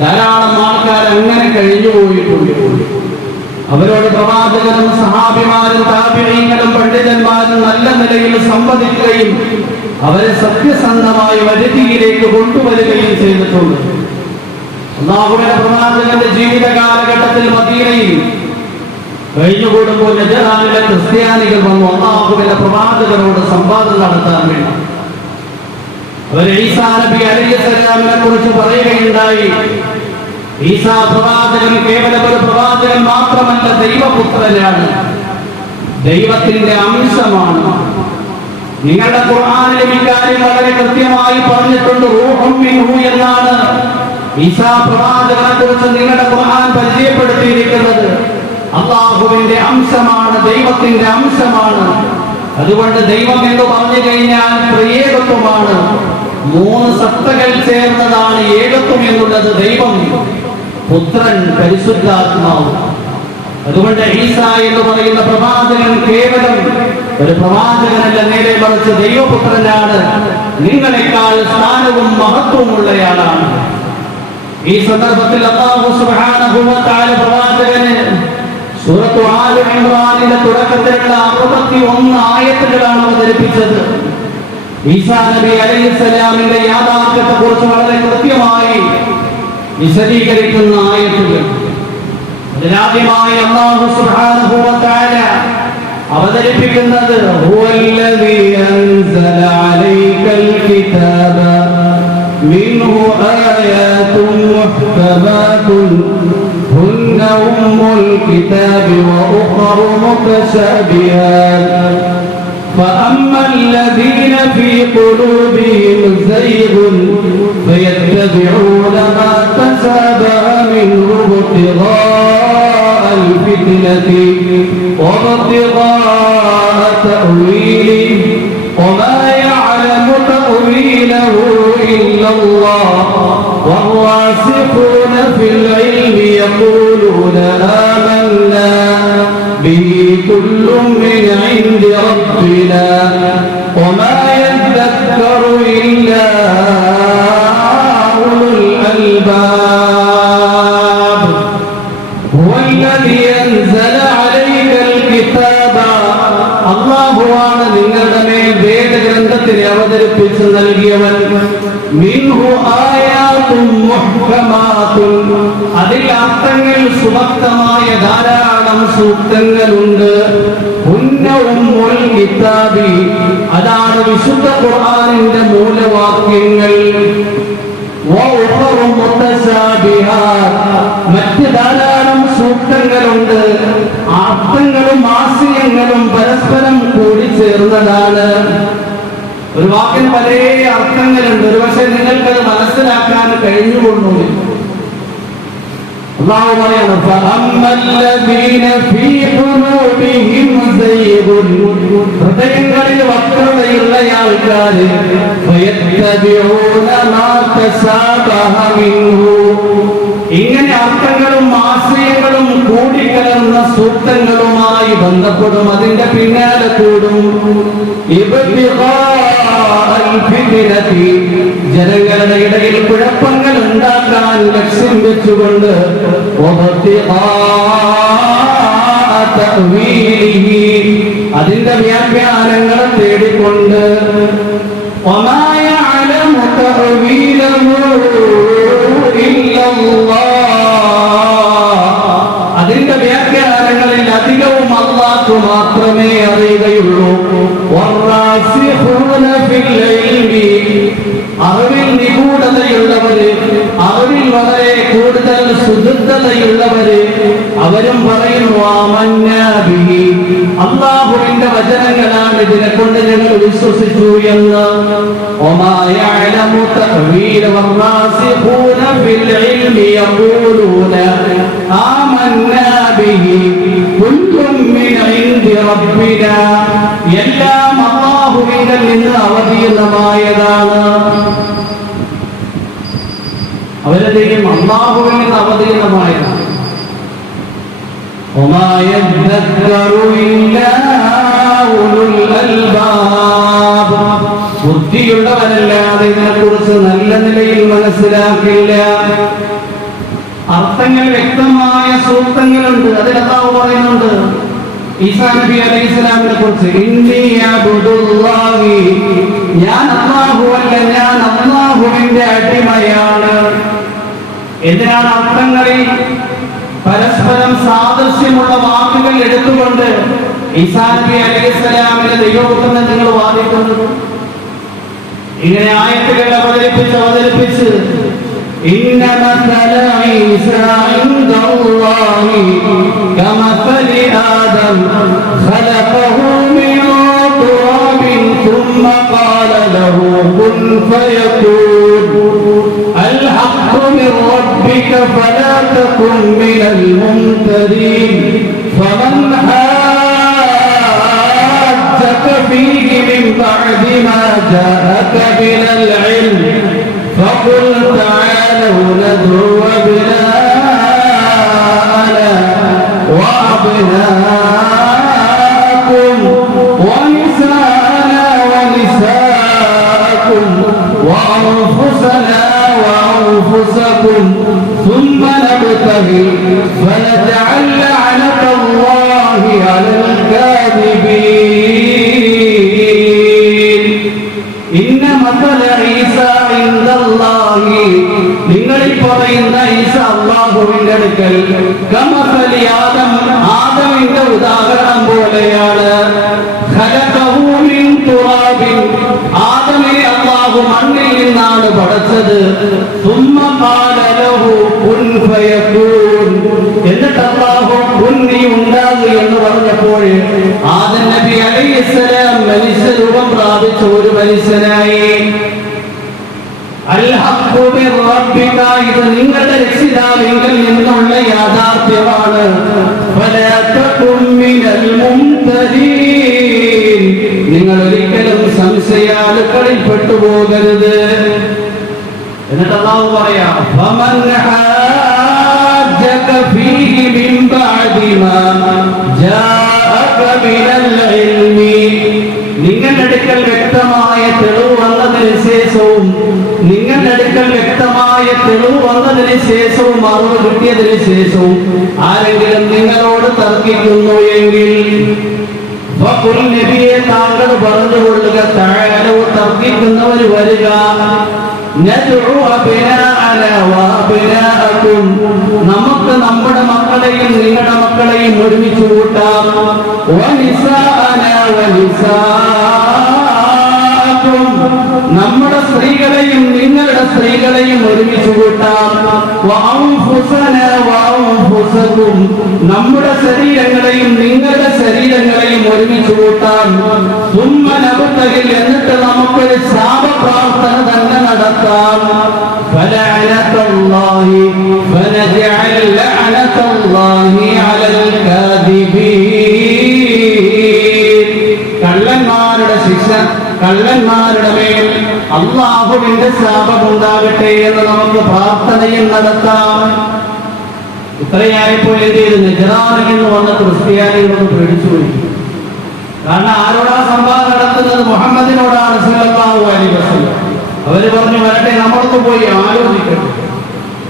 ധാരാളം ആൾക്കാർ അങ്ങനെ കഴിഞ്ഞു പോയിട്ടുണ്ട്. അവരോട് പ്രവാചകനും സഹാബിമാരും താബിഈങ്ങളും പണ്ഡിതന്മാരും നല്ല നിലയിൽ സംവദിക്കുകയും അവരെ സത്യസന്ധമായ വഴിയിലേക്ക് കൊണ്ടുവരികയും ചെയ്തിട്ടുണ്ട്. അല്ലാഹുവിന്റെ പ്രവാചകന്റെ ജീവിത കാലഘട്ടത്തിൽ മദീനയിൽ കഴിഞ്ഞുകൂടുമ്പോൾ നജറാനിലെ ക്രിസ്ത്യാനികൾ വന്നു അല്ലാഹുവിന്റെ പ്രവാചകനോട് സംവാദം നടത്താൻ വേണ്ടി. അവർ ഈസാ നബി അലൈഹിസ്സലാമിനെ കുറിച്ച് പറയുകയുണ്ടായി. ഈസാ പ്രവാചകൻ കേവലം ഒരു പ്രവാചകൻ മാത്രമല്ല, ദൈവപുത്രനാണ്, ദൈവത്തിന്റെ അംശമാണ്. നിങ്ങളുടെ ഖുർആനിൽ ഇക്കാര്യം വളരെ കൃത്യമായി പറഞ്ഞിട്ടുണ്ട്. റൂഹും മിൻഹു എന്നാണ് ഈസാ പ്രവാചകനെ കുറിച്ച് നിങ്ങളുടെ ഖുർആൻ പരിചയപ്പെടുത്തിയിരിക്കുന്നത്. അല്ലാഹുവിന്റെ അംശമാണ്, ദൈവത്തിന്റെ അംശമാണ്. അതുകൊണ്ട് ദൈവം എന്ന് പറഞ്ഞു കഴിഞ്ഞാൽ ത്രിയേകത്വമാണ്. 3 സത്തകൾ ചേർന്നതാണ് ഏകത്വം എന്നുള്ളത്. ദൈവം, പുത്രൻ, പരിശുദ്ധാത്മാവ്. അതുകൊണ്ട് ഈസാ എന്ന് പറയുന്ന പ്രവാചകൻ കേവലം ഒരു പ്രവാചകനല്ല, നേരെ മറിച്ച് ദൈവപുത്രനാണ്. നിങ്ങളെക്കാൾ സ്ഥാനവും മഹത്വവും ഉള്ളയാളാണ്. ഈ സന്ദർഭത്തിൽ അല്ലാഹു സുബ്ഹാനഹു വ തആല പ്രവാചകന് സൂറത്ത് ആൽ ഇംറാനിന്റെ തുടക്കത്തിലുള്ള 61 ആയത്തുകളാണ് അവതരിപ്പിച്ചത്. ഈസാ നബി അലൈഹിസ്സലാമിന്റെ യാഥാർത്ഥ്യത്തെ കുറിച്ച് വളരെ കൃത്യമായി വിശദീകരിക്കുന്ന ആയത്തുകൾ. അതിനാദ്യമായി അല്ലാഹു സുബ്ഹാനഹു വ തആല അവതരിപ്പിക്കുന്നത് ഹുവല്ലദീ അൻസല അലൈക്കൽ കിതാബ മിൻഹു ആയാതുൻ മുഹ്കമാതുൻ ഹുന്ന ഉമ്മുൽ കിതാബി വ ഉഖറു മുതശാബിഹാത് فأما الذين في قلوبهم زيغ فيتبعون ما تشابه منه ابتغاء الفتنة وابتغاء تأويله وما يعلم تأويله إلا الله والراسخون في العلم يقولون آمنا به كل من عند ربنا وما يذكر إلا أولو الألباب هو الذي أنزل عليك الكتاب الله ആണ് നിങ്ങളുടെ മേൽ വേദഗ്രന്ഥത്തിനെ അവതരിപ്പിച്ചു നൽകിയവൻ. മിൻഹു ആയാതുൻ മുഹ്കമാതുൻ, അതിൽ അർത്ഥങ്ങൾ സുവക്തമായ ധാരാളം സൂക്തങ്ങളുണ്ട്. ഹുന്ന ഉമ്മുൽ കിതാബി, അതാണ് വിശുദ്ധ ഖുർആനിന്റെ മൂലവാക്യങ്ങൾ. മറ്റ് ധാരാളം സൂക്തങ്ങളുണ്ട്. അർത്ഥങ്ങളും ആശയങ്ങളും പരസ്പരം കൂടിച്ചേർന്നതാണ്. ഒരു വാക്കിന് പല അർത്ഥങ്ങളുണ്ട്. ഒരു പക്ഷേ നിങ്ങൾക്കത് മനസ്സിലാക്കാൻ കഴിഞ്ഞുകൊള്ളുന്നു. അല്ലാഹു പറയാണ് ഹൃദയങ്ങളിൽ വക്രതയുള്ള ആൾക്കാർ ഇങ്ങനെ അർത്ഥങ്ങളും ആശയങ്ങളും കൂടിക്കലർന്ന സൂക്തങ്ങളുമായി ബന്ധപ്പെടും, അതിന്റെ പിന്നാലെ കൂടും. ജനങ്ങളുടെ ഇടയിൽ കുഴപ്പങ്ങൾ ഉണ്ടാക്കാൻ ലക്ഷ്യം വെച്ചുകൊണ്ട് അതിന്റെ വ്യാഖ്യാനങ്ങൾ തേടിക്കൊണ്ട് അതിന്റെ വ്യാഖ്യാനങ്ങളിൽ അധികവും അല്ലാഹു മാത്രമേ അറിയുകയുള്ളൂ. അറിവിൽ നിഗൂഢതയുള്ളവര്, അറിവിൽ വളരെ കൂടുതൽ സുദൃഢതയുള്ളവര് അവരും പറയുന്നു ആമന്നാബിഹി, അല്ലാഹുവിന്റെ വചനങ്ങളാണ്, ഇതിനെ കൊണ്ട് ഞങ്ങൾ വിശ്വസിച്ചു എന്ന്. എല്ലാം അല്ലാഹുവിൽ നിന്ന് അവതീർണമായതാണ്. അവരധികം അല്ലാഹുവിൽ നിന്ന് അവതീർണമായതാണ്. ബുദ്ധിയുള്ളവരല്ലാതെ ഇതിനെക്കുറിച്ച് നല്ല നിലയിൽ മനസ്സിലാക്കില്ല. അർത്ഥങ്ങൾ വ്യക്തമായ സൂക്തങ്ങളുണ്ട്. അതിൽ അല്ലാഹു പറയുന്നുണ്ട് ഈസാ നബി അലൈഹിസ്സലാമിനെ കുറിച്ച്, ഞാൻ അല്ലാഹുവല്ല, ഞാൻ അല്ലാഹുവിന്റെ അടിമയാണ്. എന്തിനാണ് അർത്ഥങ്ങളിൽ പരസ്പരം സാദൃശ്യമുള്ള വാക്കുകൾ എടുത്തുകൊണ്ട് ഈസാ നബി അലൈഹിസ്സലാമിനെ ദൈവപുത്രനെ നിങ്ങൾ വാദിക്കുന്നത്? ഇങ്ങനെ ആയത്തുകൾ അവതരിപ്പിച്ച് إن مثل عيسى عند الله كمثل آدم خلقه من تراب ثم قال له كن فيكون الحق من ربك فلا تكن من الممترين فمن حاجك فيه من بعد ما جاءك من العلم فقل تعالوا ندعو أبناءنا وأبناءكم ونساءنا ونساءكم وأنفسنا وأنفسكم ثم نبتهل فنجعل لعنة الله على الكاذبين. إن مثل عيسى عند الله, നിങ്ങളിൽ പറയുന്ന ഈസ അല്ലാഹുവിന്റെ അടുക്കൽ, കമസലി ആദം, ആദമിന്റെ ഉദാഹരണം പോലെയാണ്. ഖലഖഹു മിൻ തുറാബിൻ, ആദമിനെ അല്ലാഹു മണ്ണിൽ നിന്നാണ് പടച്ചത്. സുമ്മ ഖാല ലഹു കുൻ ഫയകൂൻ, എന്നിട്ട് അല്ലാഹു കുൻ, നീ ഉണ്ടാകു എന്ന് പറഞ്ഞപ്പോൾ ആദം നബി അലൈഹിസ്സലാം മനുഷ്യരൂപം പ്രാപിച്ച ഒരു മനുഷ്യനായി. അൽഹഖു മിർ റബ്ബിക, ഇത് നിങ്ങളുടെ രക്ഷിതാവിങ്കിൽ നിന്നുള്ള യാഥാർത്ഥ്യമാണ്. ഫലാ തകും മിനൽ മുംതരീൻ, നിങ്ങൾ ഒരിക്കലും സംശയാലുക്കളിൽ പെട്ടുപോകരുത്. എന്നിട്ട് അല്ലാഹു പറയാ, ഫമൻ ഹാജക ഫീഹി മിൻ ബഅദി മാ ജാഅക മിനൽ ഇൽമി, നിങ്ങളുടെ അടുക്കൽ വ്യക്തമായ തെളിവ് വന്നതിന് ശേഷവും, നിങ്ങളുടെ അടുക്കൽ വ്യക്തമായ തെളിവ് വന്നതിന് ശേഷവും, അറിവ് കിട്ടിയതിന് ശേഷവും ആരെങ്കിലും നിങ്ങളോട് തർക്കിക്കുന്നു എങ്കിൽ നബിയെ താങ്കൾ പറഞ്ഞുകൊള്ളുക, താഴെ തർക്കിക്കുന്നവർ വരിക, നമുക്ക് നമ്മുടെ മക്കളെയും നിങ്ങളുടെ മക്കളെയും ഒരുമിച്ച് കൂട്ടാം. നമ്മുടെ സ്ത്രീകളെയും നിങ്ങളുടെ സ്ത്രീകളെയും ഒരുമിച്ച് കൂട്ടാം. നമ്മുടെ ശരീരങ്ങളെയും നിങ്ങളുടെ ശരീരങ്ങളെയും ഒരുമിച്ച് കൂട്ടാം. എന്നിട്ട് നമുക്കൊരു ശാപ പ്രാർത്ഥന തന്നെ നടത്താം. കള്ളന്മാരുടെ ശിക്ഷ, കള്ളന്മാരുടെ മേൽ അല്ലാഹുവിന്റെ ശാപമുണ്ടാകട്ടെ എന്ന് നമുക്ക് പ്രാർത്ഥനയും നടത്താം. ഇത്രയായപ്പോൾ എന്ത് ചെയ്തു? നജ്റാനിൽ നിന്ന് വന്ന ക്രിസ്ത്യാനികളൊന്ന് പേടിച്ചുപോയി. കാരണം ആരോടാ സംവാദം നടത്തുന്നത്? മുഹമ്മദിനോടാണ് സല്ലല്ലാഹു അലൈഹി വസല്ലം. അവര് പറഞ്ഞു, വരട്ടെ നമ്മളൊന്ന് പോയി ആലോചിക്കട്ടെ.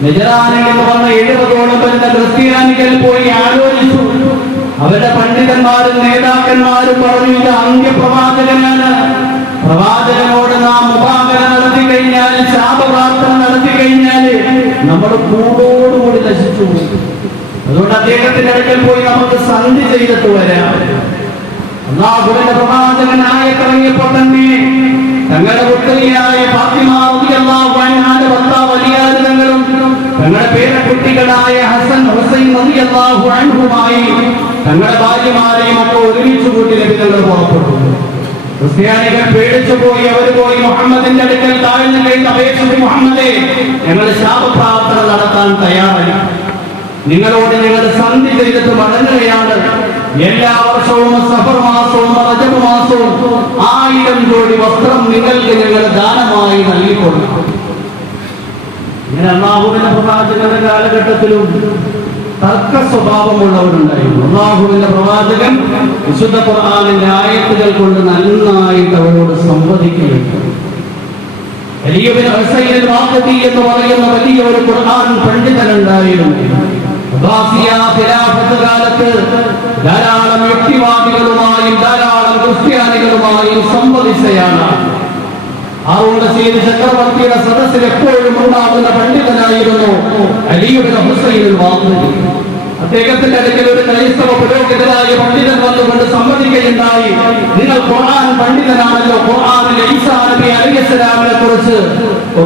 നജ്റാനിൽ നിന്ന് വന്ന 70ഓളം വരുന്ന ക്രിസ്ത്യാനികൾ പോയി ആലോചിച്ചു. അവരുടെ പണ്ഡിതന്മാരും നേതാക്കന്മാരും പറഞ്ഞു, ഇത് അന്ത്യപ്രവാചകനാണ്. പ്രവാചകനോട് നാം മുബാഹന നടത്തി കഴിഞ്ഞാൽ, ശാപപ്രാർത്ഥന നടത്തി കഴിഞ്ഞാൽ നമ്മൾ കൂടോടുകൂടി നശിച്ചു പോകും. അതുകൊണ്ട് അദ്ദേഹത്തിന്റെ അടുക്കൽ പോയി നമുക്ക് സന്ധി ചെയ്തിട്ട് വരാം. അല്ലാഹുവിന്റെ പ്രവാചകനായ ഇറങ്ങിയപ്പോൾ തന്നെ തങ്ങളുടെ പുത്രിയായ ഫാത്തിമ റളിയല്ലാഹു അൻഹയുടെ ഭർത്താവ് അലിയാർ തങ്ങളും തങ്ങളുടെ പേരക്കുട്ടികളായ ഹസൻ ഹുസൈൻ റളിയല്ലാഹു അൻഹുമായി തങ്ങളുടെ ഭാര്യമാരെയും ഒക്കെ ഒരുമിച്ച് കൂട്ടി നബി തങ്ങൾ പുറപ്പെട്ടു. ക്രിസ്ത്യാനികൾ പേടിച്ചു പോയി. അവർ പോയി മുഹമ്മദിന്റെ അടുക്കൽ താഴ്ന്നു കൈ അപേക്ഷിച്ചു, മുഹമ്മദേ, ഞങ്ങൾ ശാപപ്രാർത്ഥന നടത്താൻ തയ്യാറായി. നിങ്ങളോട് ഞങ്ങൾ സന്ധി ചെയ്തിട്ട് മടങ്ങുകയാണ്. എല്ലാ വർഷവും സഫർ മാസവും റജബ് മാസവും 1000 ജോഡി വസ്ത്രം നിങ്ങൾക്ക് ഞങ്ങൾ ദാനമായി നൽകിക്കൊടുക്കും. ഇങ്ങനെ അല്ലാഹുവിന്റെ പ്രവാചകന്റെ കാലഘട്ടത്തിലും തർക്ക സ്വഭാവമുള്ളവരുണ്ടായിരുന്നു. അല്ലാഹുവിന്റെ പ്രവാചകൻ വിശുദ്ധ ഖുർആനിന്റെ ആയത്തുകൾ കൊണ്ട് നന്നായിട്ട് അവരോട് സംവദിക്കുകയുണ്ട്. അലി ഇബ്നു ഹുസൈൻ അൽ-വാഖിദി എന്ന് പറയുന്ന വലിയ ഒരു ഖുർആൻ പണ്ഡിതനുണ്ടായിരുന്നു. അബ്ബാസിയ ഖിലാഫത്ത് കാലത്ത് ധാരാളം യുക്തിവാദികളുമായും ധാരാളം ക്രിസ്ത്യാനികളുമായും സംവദിച്ചയാണ്. ഹാറൂൻ റഷീദ് ചക്രവർത്തിയുടെ സദസ്സിൽ എപ്പോഴും ഉണ്ടാകുന്ന പണ്ഡിതനായിരുന്നു അലി ഇബ്നു ഹുസൈൻ അൽ-വാഖിദി. അദ്ദേഹത്തിന്റെ അടുക്കൽ ഒരു ക്രൈസ്തവ പുരോഹിതനായ പണ്ഡിതൻ വന്നുകൊണ്ട് സമ്മതിക്കുകയുണ്ടായി, നിങ്ങൾ ഖുർആൻ പണ്ഡിതനാണല്ലോ, ഖുർആനിൽ ഈസാ നബി അലൈഹിസ്സലാമിനെ കുറിച്ച്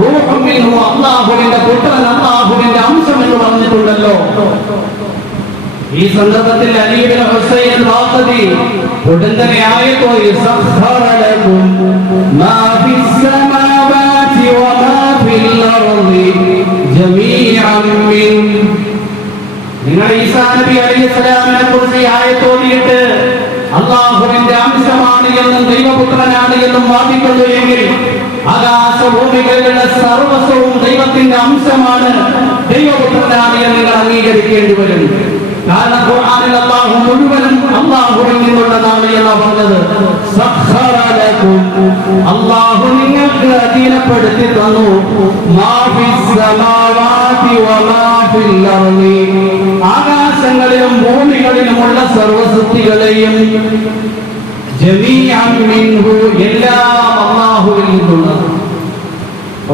റൂഹും മിൻഹു, അല്ലാഹുവിന്റെ പുത്രൻ, അല്ലാഹുവിന്റെ അംശം എന്ന് പറഞ്ഞിട്ടുണ്ടല്ലോ. ഈ സന്ദർഭത്തിൽ അലി ഇബ്നു ഹുസൈൻ അൽ-വാഖിദി ഉടനെ ആയത്തോയി, സഖറ ലകും മാ ഫിസ് സമാവാതി വമാ ഫിൽ അർളി ജമീഅൻ മിൻ. നിങ്ങൾ ഈസാ നബി അലൈഹിസ്സലാമിനെ കുറിച്ച് ആയത്തോതിയിട്ട് അല്ലാഹുവിന്റെ അംശമാണ് എന്നും ദൈവപുത്രനാണ് എന്നും വാദിക്കുന്നു എങ്കിൽ ആകാശഭൂമികളുടെ സർവസ്വവും ദൈവത്തിന്റെ അംശമാണ്, ദൈവപുത്രനാണ് എന്ന് നിങ്ങൾ അംഗീകരിക്കേണ്ടി വരും. കാരണം ഖുർആനിൽ അല്ലാഹു മുഴുവനും അല്ലാഹുവിൽ നിന്നുള്ളതാണ് എന്നാണ് പറഞ്ഞത്. സഖറ ലകും, അല്ലാഹു നിങ്ങൾക്ക് അധീനപ്പെടുത്തി തന്നു, മാ ഫിസ് സമാവാതി വമാ ഫിൽ അർളി, ആകാശങ്ങളിലും ഭൂമികളിലുമുള്ള സർവ്വസൃഷ്ടികളെയും, ജമീഅൻ മിൻഹു, എല്ലാം അല്ലാഹുവിൽ നിന്നുള്ളത്.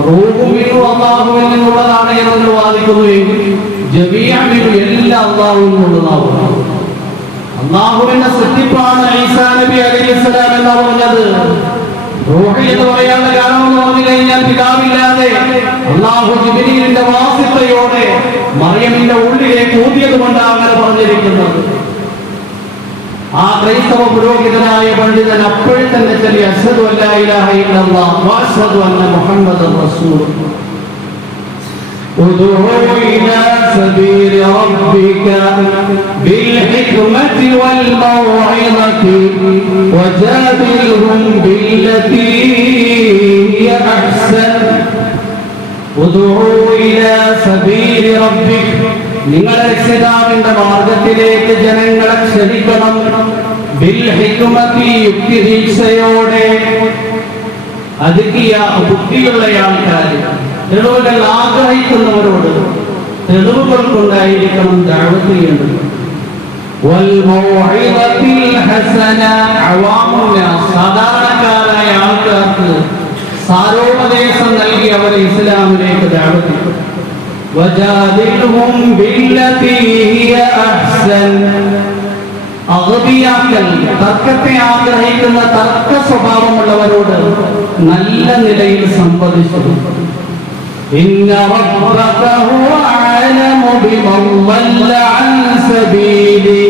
റൂഹും മിൻഹു അല്ലാഹുവിൽ നിന്നുള്ളതാണ് എന്ന് വാദിക്കുന്നു എങ്കിൽ ജമീഅൻ മിൻഹു എല്ലാം അല്ലാഹുവിൽ നിന്നുള്ളതാണ്. അല്ലാഹുവിന്റെ സൃഷ്ടിപ്പാണ് ഈസാ നബി അലൈഹിസ്സലാം എന്ന് പറഞ്ഞത്. റൂഹ് എന്ന് പറയാനുള്ള കാരണം എന്ന് പറഞ്ഞു കഴിഞ്ഞാൽ പിതാവില്ലാതെ അല്ലാഹു ജിബ്രീലിന്റെ വാസിത്തയോടെ മറിയമിന്റെ ഉള്ളിലേക്ക് ഊതിയത് കൊണ്ടാണ് അങ്ങനെ പറഞ്ഞിരിക്കുന്നത്. ആ ക്രൈസ്തവ പുരോഹിതനായ പണ്ഡിതൻ അപ്പോൾ തന്നെ ചൊല്ലി, അശ്ഹദു അല്ലാ ഇലാഹ ഇല്ലല്ലാഹ് വ അശ്ഹദു അന്ന മുഹമ്മദൻ റസൂലുള്ളാഹ്. ഉദ്ഉ ഇലാ സബീലി റബ്ബിക ബിൽ ഹിക്മതി വൽ മൗഇദതി വജാദിൽഹും ബില്ലതീ ഹിയ അഹ്സൻ. ഉദ്ഉ ഇലാ സബീലി റബ്ബിക, നിങ്ങളുടെ രക്ഷിതാവിന്റെ മാർഗത്തിലേക്ക് ജനങ്ങളെ ക്ഷണിക്കണം. ബിൽ ഹിക്മതി, യുക്തിദീക്ഷയോടെ. അതുക്കിയ, ബുദ്ധിയുള്ള ആൾക്കാർ, തെളിവുകൾ ആഗ്രഹിക്കുന്നവരോട് തെളിവുകൾ കൊണ്ടായിരിക്കണം ദഅവത്ത് ചെയ്യേണ്ടത്. വൽ മൗഇദത്തിൽ ഹസന, അവാമുന, സാധാരണക്കാരായ ആൾക്കാർക്ക് സാരോപദേശം നൽകി അവരെ ഇസ്ലാമിലേക്ക് ദഅവത്ത് ചെയ്യണം. വജാദിൽഹും ബില്ലതീ ഹിയ അഹ്സൻ, അഗ്ബിയാക്കൾ, തർക്കത്തെ ആഗ്രഹിക്കുന്ന തർക്ക സ്വഭാവമുള്ളവരോട് നല്ല നിലയിൽ സംവദിച്ചു. ഇന്ന റബ്ബക ഹുവ അഅലമു ബിമൻ ളല്ല അൻ സബീലി.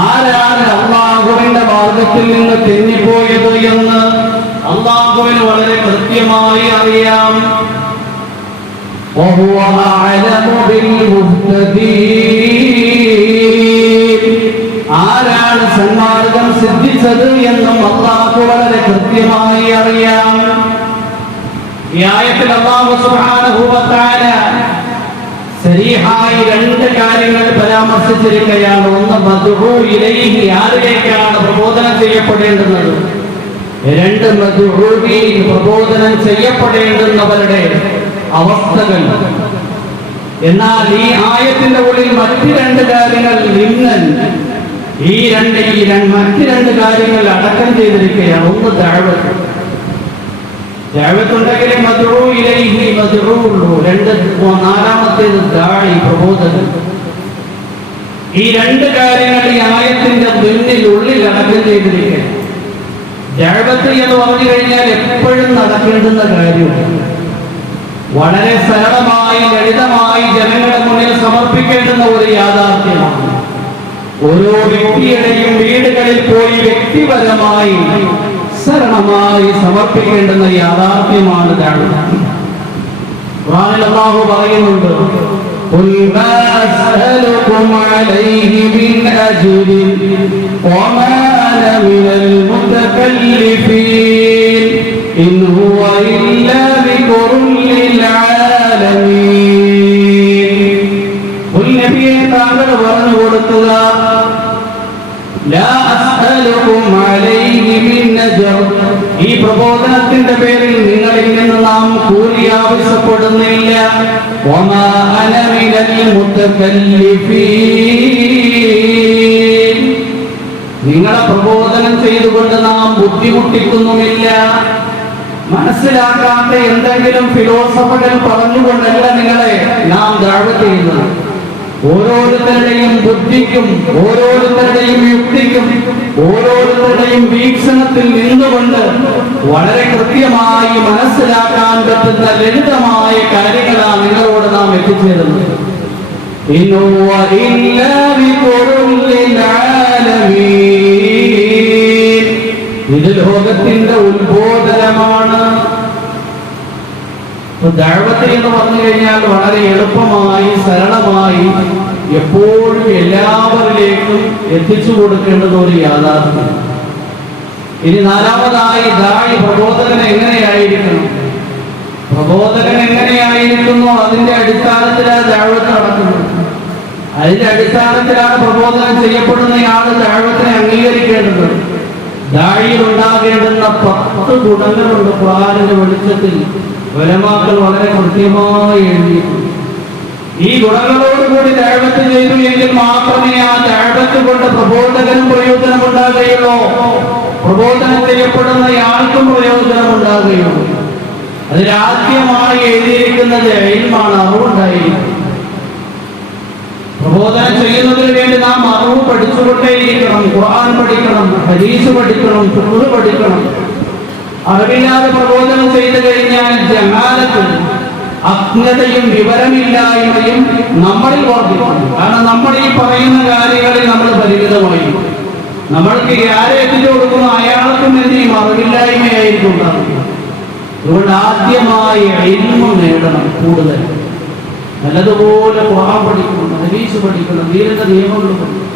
ആരാണ് അല്ലാഹുവിന്റെ മാർഗ്ഗത്തിൽ നിന്ന് തെന്നിപ്പോയത് എന്ന് അല്ലാഹുവിന് വളരെ കൃത്യമായി അറിയാം. വഹുവ അഅലമു ബിൽ മുഹ്തദീൻ. ആരാണ് സന്മാർഗം സിദ്ധിച്ചത് എന്നും അല്ലാഹു വളരെ കൃത്യമായി അറിയാം. ഈ ആയത്തിൽ അല്ലാഹു സുബ്ഹാനഹു വ തആല സരീഹായി രണ്ട് കാര്യങ്ങൾ പരാമർശിച്ചിരിക്കുകയാണ്. ഒന്ന് മദ്ഉ ഇലൈഹി, ആരിലേക്കാണ് പ്രബോധനം ചെയ്യപ്പെടേണ്ടുന്നത്. രണ്ട് മദ്ഉബീൻ, പ്രബോധനം ചെയ്യപ്പെടേണ്ടുന്നവരുടെ അവസ്ഥകൾ. എന്നാൽ ഈ ആയത്തിന്റെ ഉള്ളിൽ മറ്റു രണ്ട് കാര്യങ്ങൾ നിന്നൻ മറ്റു രണ്ട് കാര്യങ്ങൾ അടക്കം ചെയ്തിരിക്കുകയാണ്. ഒന്ന് ദഅവത്ത്. ദഅവത്തുണ്ടെങ്കിൽ മദ്ഉ ഇലൈഹി മദ്ഉ ഉള്ളൂ. നാലാമത്തേത് ദാഇ, പ്രബോധകൻ. ഈ രണ്ട് കാര്യങ്ങൾ ഈ ആയത്തിന്റെ ഉള്ളിൽ അടക്കം ചെയ്തിരിക്കുകയാണ്. ദഅവത്ത് എന്ന് പറഞ്ഞു കഴിഞ്ഞാൽ എപ്പോഴും നടക്കേണ്ടുന്ന കാര്യമാണ്. വളരെ സരളമായി ലളിതമായി ജനങ്ങളുടെ മുന്നിൽ സമർപ്പിക്കേണ്ടുന്ന ഒരു യാഥാർത്ഥ്യമാണ്. ഓരോ വ്യക്തിയുടെയും വീടുകളിൽ പോയി വ്യക്തിപരമായി സരളമായി സമർപ്പിക്കേണ്ടുന്ന യാഥാർത്ഥ്യമാണ് ദഅവത്ത്. ഖുർആനിൽ അല്ലാഹു പറയുന്നുണ്ട്, ഖുൽ മാ അസ്അലുകും അലൈഹി മിൻ അജ്രിൻ വമാ അന മിനൽ മുതകല്ലിഫീൻ ഇൻ ഹുവ ഇല്ലാ ദിക്റുൻ ലിൽ ആലമീൻ. ഖുൽ നബിയെ താങ്കൾ പറഞ്ഞു കൊടുക്കുക, ലാ അസ്അലുകും അലൈഹി മിൻ അജ്ർ. ഈ പ്രബോധനത്തിന്റെ പേരിൽ നിങ്ങളിൽ നിന്ന് നാം കൂലി ആവശ്യപ്പെടുന്നില്ല. വമാ അന മിനൽ മുതകല്ലിഫീൻ. നിങ്ങളെ പ്രബോധനം ചെയ്തുകൊണ്ട് നാം ബുദ്ധിമുട്ടിക്കുന്നുമില്ല. മനസ്സിലാക്കാത്ത എന്തെങ്കിലും ഫിലോസഫികൾ പറഞ്ഞുകൊണ്ടല്ല നിങ്ങളെ നാം ദഅവത്ത് ചെയ്യുന്നത്. ഓരോരുത്തരുടെയും ബുദ്ധിക്കും ഓരോരുത്തരുടെയും യുക്തിക്കും ഓരോരുത്തരുടെയും വീക്ഷണത്തിൽ നിന്നുകൊണ്ട് വളരെ കൃത്യമായി മനസ്സിലാക്കാൻ പറ്റുന്ന ലളിതമായ കാര്യങ്ങളാണ് നിങ്ങളോട് നാം എത്തിച്ചേരുന്നത്. ഇത് ലോകത്തിന്റെ ഉത്ബോധനമാണ്. ദഅവത്ത് എന്ന് പറഞ്ഞു കഴിഞ്ഞാൽ വളരെ എളുപ്പമായി സരളമായി എപ്പോഴും എല്ലാവരിലേക്കും എത്തിച്ചു കൊടുക്കേണ്ടത് ഒരു യാഥാർത്ഥ്യം. ഇനി നാലാമതായി ദാഇ, പ്രബോധകൻ എങ്ങനെയായിരിക്കണം? പ്രബോധകൻ എങ്ങനെയായിരിക്കുന്നു അതിന്റെ അടിസ്ഥാനത്തിലാണ് ദഅവത്ത് നടക്കുന്നത്. അതിന്റെ അടിസ്ഥാനത്തിലാണ് പ്രബോധനം ചെയ്യപ്പെടുന്നയാൾ ദഅവത്തിനെ അംഗീകരിക്കേണ്ടത്. ദാഇയിൽ ഉണ്ടാകേണ്ടുന്ന 10 ഗുണങ്ങളുണ്ട്. ഖുർആനിന്റെ വെളിച്ചത്തിൽ ഉലമാക്കൾ വളരെ കൃത്യമായി എഴുതിയിട്ടുണ്ട്. ഈ ഗുണങ്ങളോടുകൂടി ദഅവത്ത് ചെയ്തു എങ്കിൽ മാത്രമേ ആ ദഅവത്ത് കൊണ്ട് പ്രബോധകനും പ്രയോജനമുണ്ടാകുകയുള്ളൂ, പ്രബോധനം ചെയ്യപ്പെടുന്നയാൾക്കും പ്രയോജനമുണ്ടാകുകയുള്ളൂ. അതിലാദ്യമായി എഴുതിയിരിക്കുന്നത് ഇൽമാണ്, അറിവുണ്ടായിരിക്കും. പ്രബോധനം ചെയ്യുന്നതിന് വേണ്ടി നാം അറിവ് പഠിച്ചുകൊണ്ടേയിരിക്കണം. ഖുർആൻ പഠിക്കണം, ഹദീസ് പഠിക്കണം, ഫിഖ് പഠിക്കണം. അറിവില്ലാതെ പ്രബോധനം ചെയ്തു കഴിഞ്ഞാൽ ജഹാലത്ത്, അജ്ഞതയും വിവരമില്ലായ്മയും നമ്മളിൽ വർദ്ധിക്കും. കാരണം നമ്മൾ ഈ പറയുന്ന കാര്യങ്ങളിൽ നമ്മൾ പരിമിതമായി. നമ്മൾക്ക് ആരെ എത്തിച്ചു കൊടുക്കുന്നു അയാൾക്കും എന്തെയും അറിവില്ലായ്മയായിരിക്കും ഉണ്ടാകുന്നത്. അതുകൊണ്ട് ആദ്യമായി ഇൽമു നേടണം. കൂടുതൽ നല്ലതുപോലെ ഖുർആൻ പഠിക്കണം, ഹദീസ് പഠിക്കണം, ദീനിന്റെ നിയമങ്ങൾ പഠിക്കണം.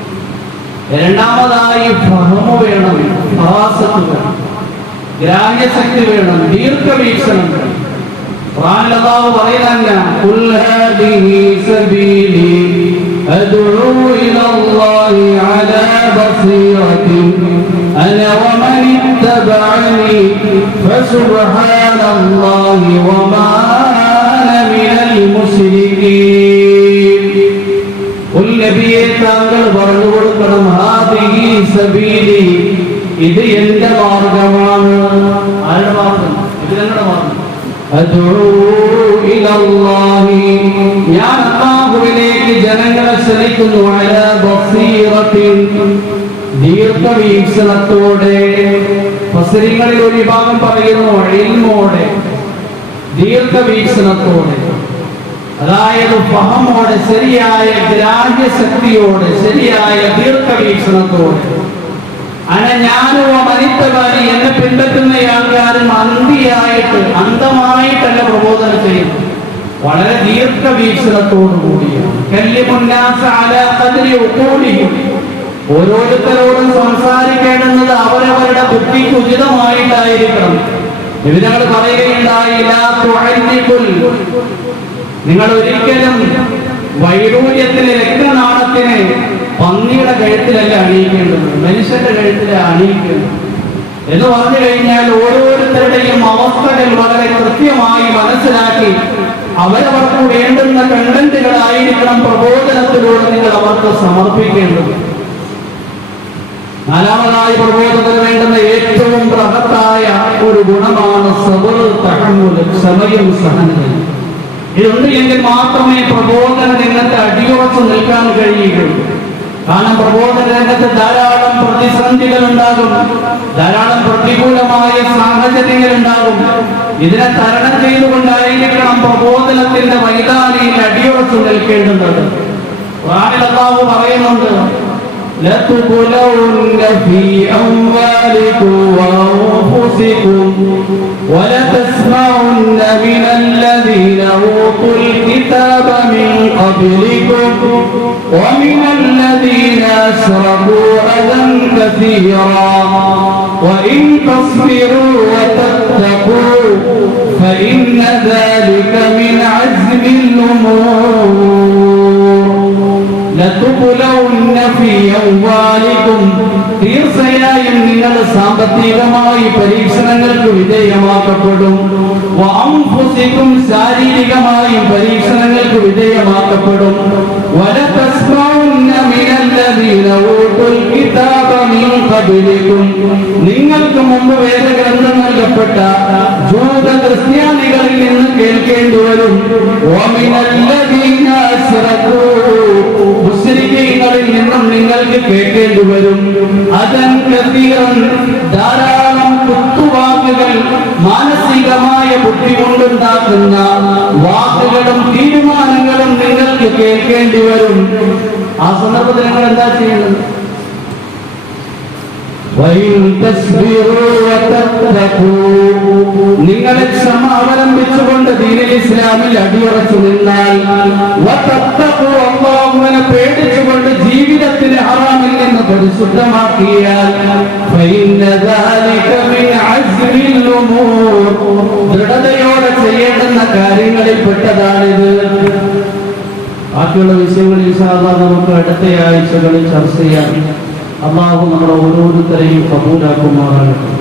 രണ്ടാമതായി ഫഹ്മു വേണം, ഫറാസത്ത് വേണം, ഗ്രാഹ്യശക്തി വേണം, ദീർഘവീക്ഷണം വേണം. ഖുർആനിൽ അല്ലാഹു പറയുന്ന ഖുൽ ഹാദിഹി സബീലി അദ്ഉ ഇലല്ലാഹി അലാ ബസീറത്തിൻ അന വമൻ ഇത്തബഅനി ഫസുബ്ഹാനല്ലാഹി വമാ അന മിനൽ മുശ്രികീൻ. ഖുൽ നബിയെ താങ്കൾ പറഞ്ഞു കൊടുക്കണം, ഹാദിഹി സബീലി, ഇത് എന്റെ മാർഗമാണ്. ആരുടെ മാർഗം? ഇത് ഞങ്ങളുടെ മാർഗം. അദ്ഉ ഇലല്ലാഹി, ഞാൻ അല്ലാഹുവിലേക്ക് ജനങ്ങളെ ക്ഷണിക്കുന്നു. അലാ ബസീറത്തിൻ, ദീർഘവീക്ഷണത്തോടെ. ഫസ്സരിങ്ങളിൽ ഒരു വിഭാഗം പറയുന്നു ഇൽമോടെ. ദീർഘവീക്ഷണത്തോടെ, അതായത് ഫഹമോടെ, ശരിയായ ഗ്രാഹ്യശക്തിയോടെ, ശരിയായ ദീർഘവീക്ഷണത്തോടെ ഞാനോ മനിത്തവാരി എന്നെ പിൻപറ്റുന്ന ആൾക്കാരും അന്ധമായിട്ടല്ല പ്രബോധനം ചെയ്യുന്നു, വളരെ ദീർഘവീക്ഷണത്തോടു കൂടിയാണ്. ഓരോരുത്തരോടും സംസാരിക്കേണ്ടുന്നത് അവരവരുടെ ബുദ്ധിക്ക് ഉചിതമായിട്ടായിരിക്കണം. നിബിധങ്ങൾ പറയുകയുണ്ടായി, നിങ്ങൾ ഒരിക്കലും വൈഡൂര്യത്തിന്, രക്തനാളത്തിന് പന്നിയുടെ കഴുത്തിലല്ല അണിയിക്കേണ്ടത്, മനുഷ്യന്റെ കഴുത്തിലെ അണിയിക്കേണ്ടത് എന്ന് പറഞ്ഞു കഴിഞ്ഞാൽ ഓരോരുത്തരുടെയും അവസ്ഥകൾ വളരെ കൃത്യമായി മനസ്സിലാക്കി അവരവർക്ക് വേണ്ടുന്ന കണ്ടന്റുകളായിരിക്കണം പ്രബോധനത്തിലൂടെ നിങ്ങൾ അവർക്ക് സമർപ്പിക്കേണ്ടത്. നാലാമതായി പ്രബോധനത്തിന് വേണ്ടുന്ന ഏറ്റവും ബൃഹത്തായ ഒരു ഗുണമാണ് സബർ, തഹമ്മുൽ, ക്ഷമയും സഹനവും. ഇതുണ്ട് എങ്കിൽ മാത്രമേ പ്രബോധന രംഗത്ത് അടിയുറച്ചു നിൽക്കാൻ കഴിയുകയുള്ളൂ. കാരണം പ്രബോധന രംഗത്ത് ധാരാളം പ്രതിസന്ധികൾ ഉണ്ടാകും, ധാരാളം പ്രതികൂലമായ സാഹചര്യങ്ങൾ ഉണ്ടാകും. ഇതിനെ തരണം ചെയ്തുകൊണ്ടായിരിക്കണം പ്രബോധനത്തിന്റെ മൈതാനിയിൽ അടിയുറച്ചു നിൽക്കേണ്ടുന്നത്. ഖുർആനിൽ അല്ലാഹു പറയുന്നുണ്ട്, لتبلون في أموالكم وأنفسكم ولتسمعن من الذين أوتوا الكتاب من قبلكم ومن الذين أشركوا أذى كثيرا وإن تصبروا وتتقوا فإن ذلك من عزم الأمور. തീർച്ചയായും നിങ്ങൾ സാമ്പത്തികമായി പരീക്ഷണങ്ങൾക്ക് വിധേയമാക്കപ്പെടും. ശാരീരികമായും പരീക്ഷണങ്ങൾക്ക് വിധേയമാക്കപ്പെടും. നിങ്ങൾക്ക് മുമ്പ് വേദഗ്രന്ഥം നൽകപ്പെട്ട ജൂത ക്രിസ്ത്യാനികളിൽ നിന്ന് കേൾക്കേണ്ടി വരും. മുശ്രിക്കീങ്ങളിൽ നിന്നും നിങ്ങൾക്ക് കേൾക്കേണ്ടി വരും. ധാരാളം കുത്തുവാക്കുകൾ, മാനസികമായ ബുദ്ധി കൊണ്ടുണ്ടാക്കുന്ന വാക്കുകളും തീരുമാനങ്ങളും നിങ്ങൾക്ക് കേൾക്കേണ്ടി വരും. ആ സന്ദർഭത്തിൽ നിങ്ങൾ എന്താ ചെയ്യുന്നത്? നിങ്ങളെ ക്ഷമ അവലംബിച്ചുകൊണ്ട് ദീനുൽ ഇസ്ലാമിൽ അടിയുറച്ചു നിന്നാൽ, അല്ലാഹുവിനെ പേടിച്ചുകൊണ്ട് ജീവിതത്തിലെ ഹറാമിൽ നിന്ന് പരിശുദ്ധമാക്കിയാൽ, ദൃഢതയോടെ ചെയ്യേണ്ടുന്ന കാര്യങ്ങളിൽ പെട്ടതാണിത്. ബാക്കിയുള്ള വിഷയങ്ങൾ ഇൻഷാ അല്ലാഹ് നമുക്ക് അടുത്ത ആഴ്ചകളിൽ ചർച്ച ചെയ്യാം. അല്ലാഹു നമ്മളെ ഓരോരുത്തരെയും കബൂലാക്കുമാറാകട്ടെ.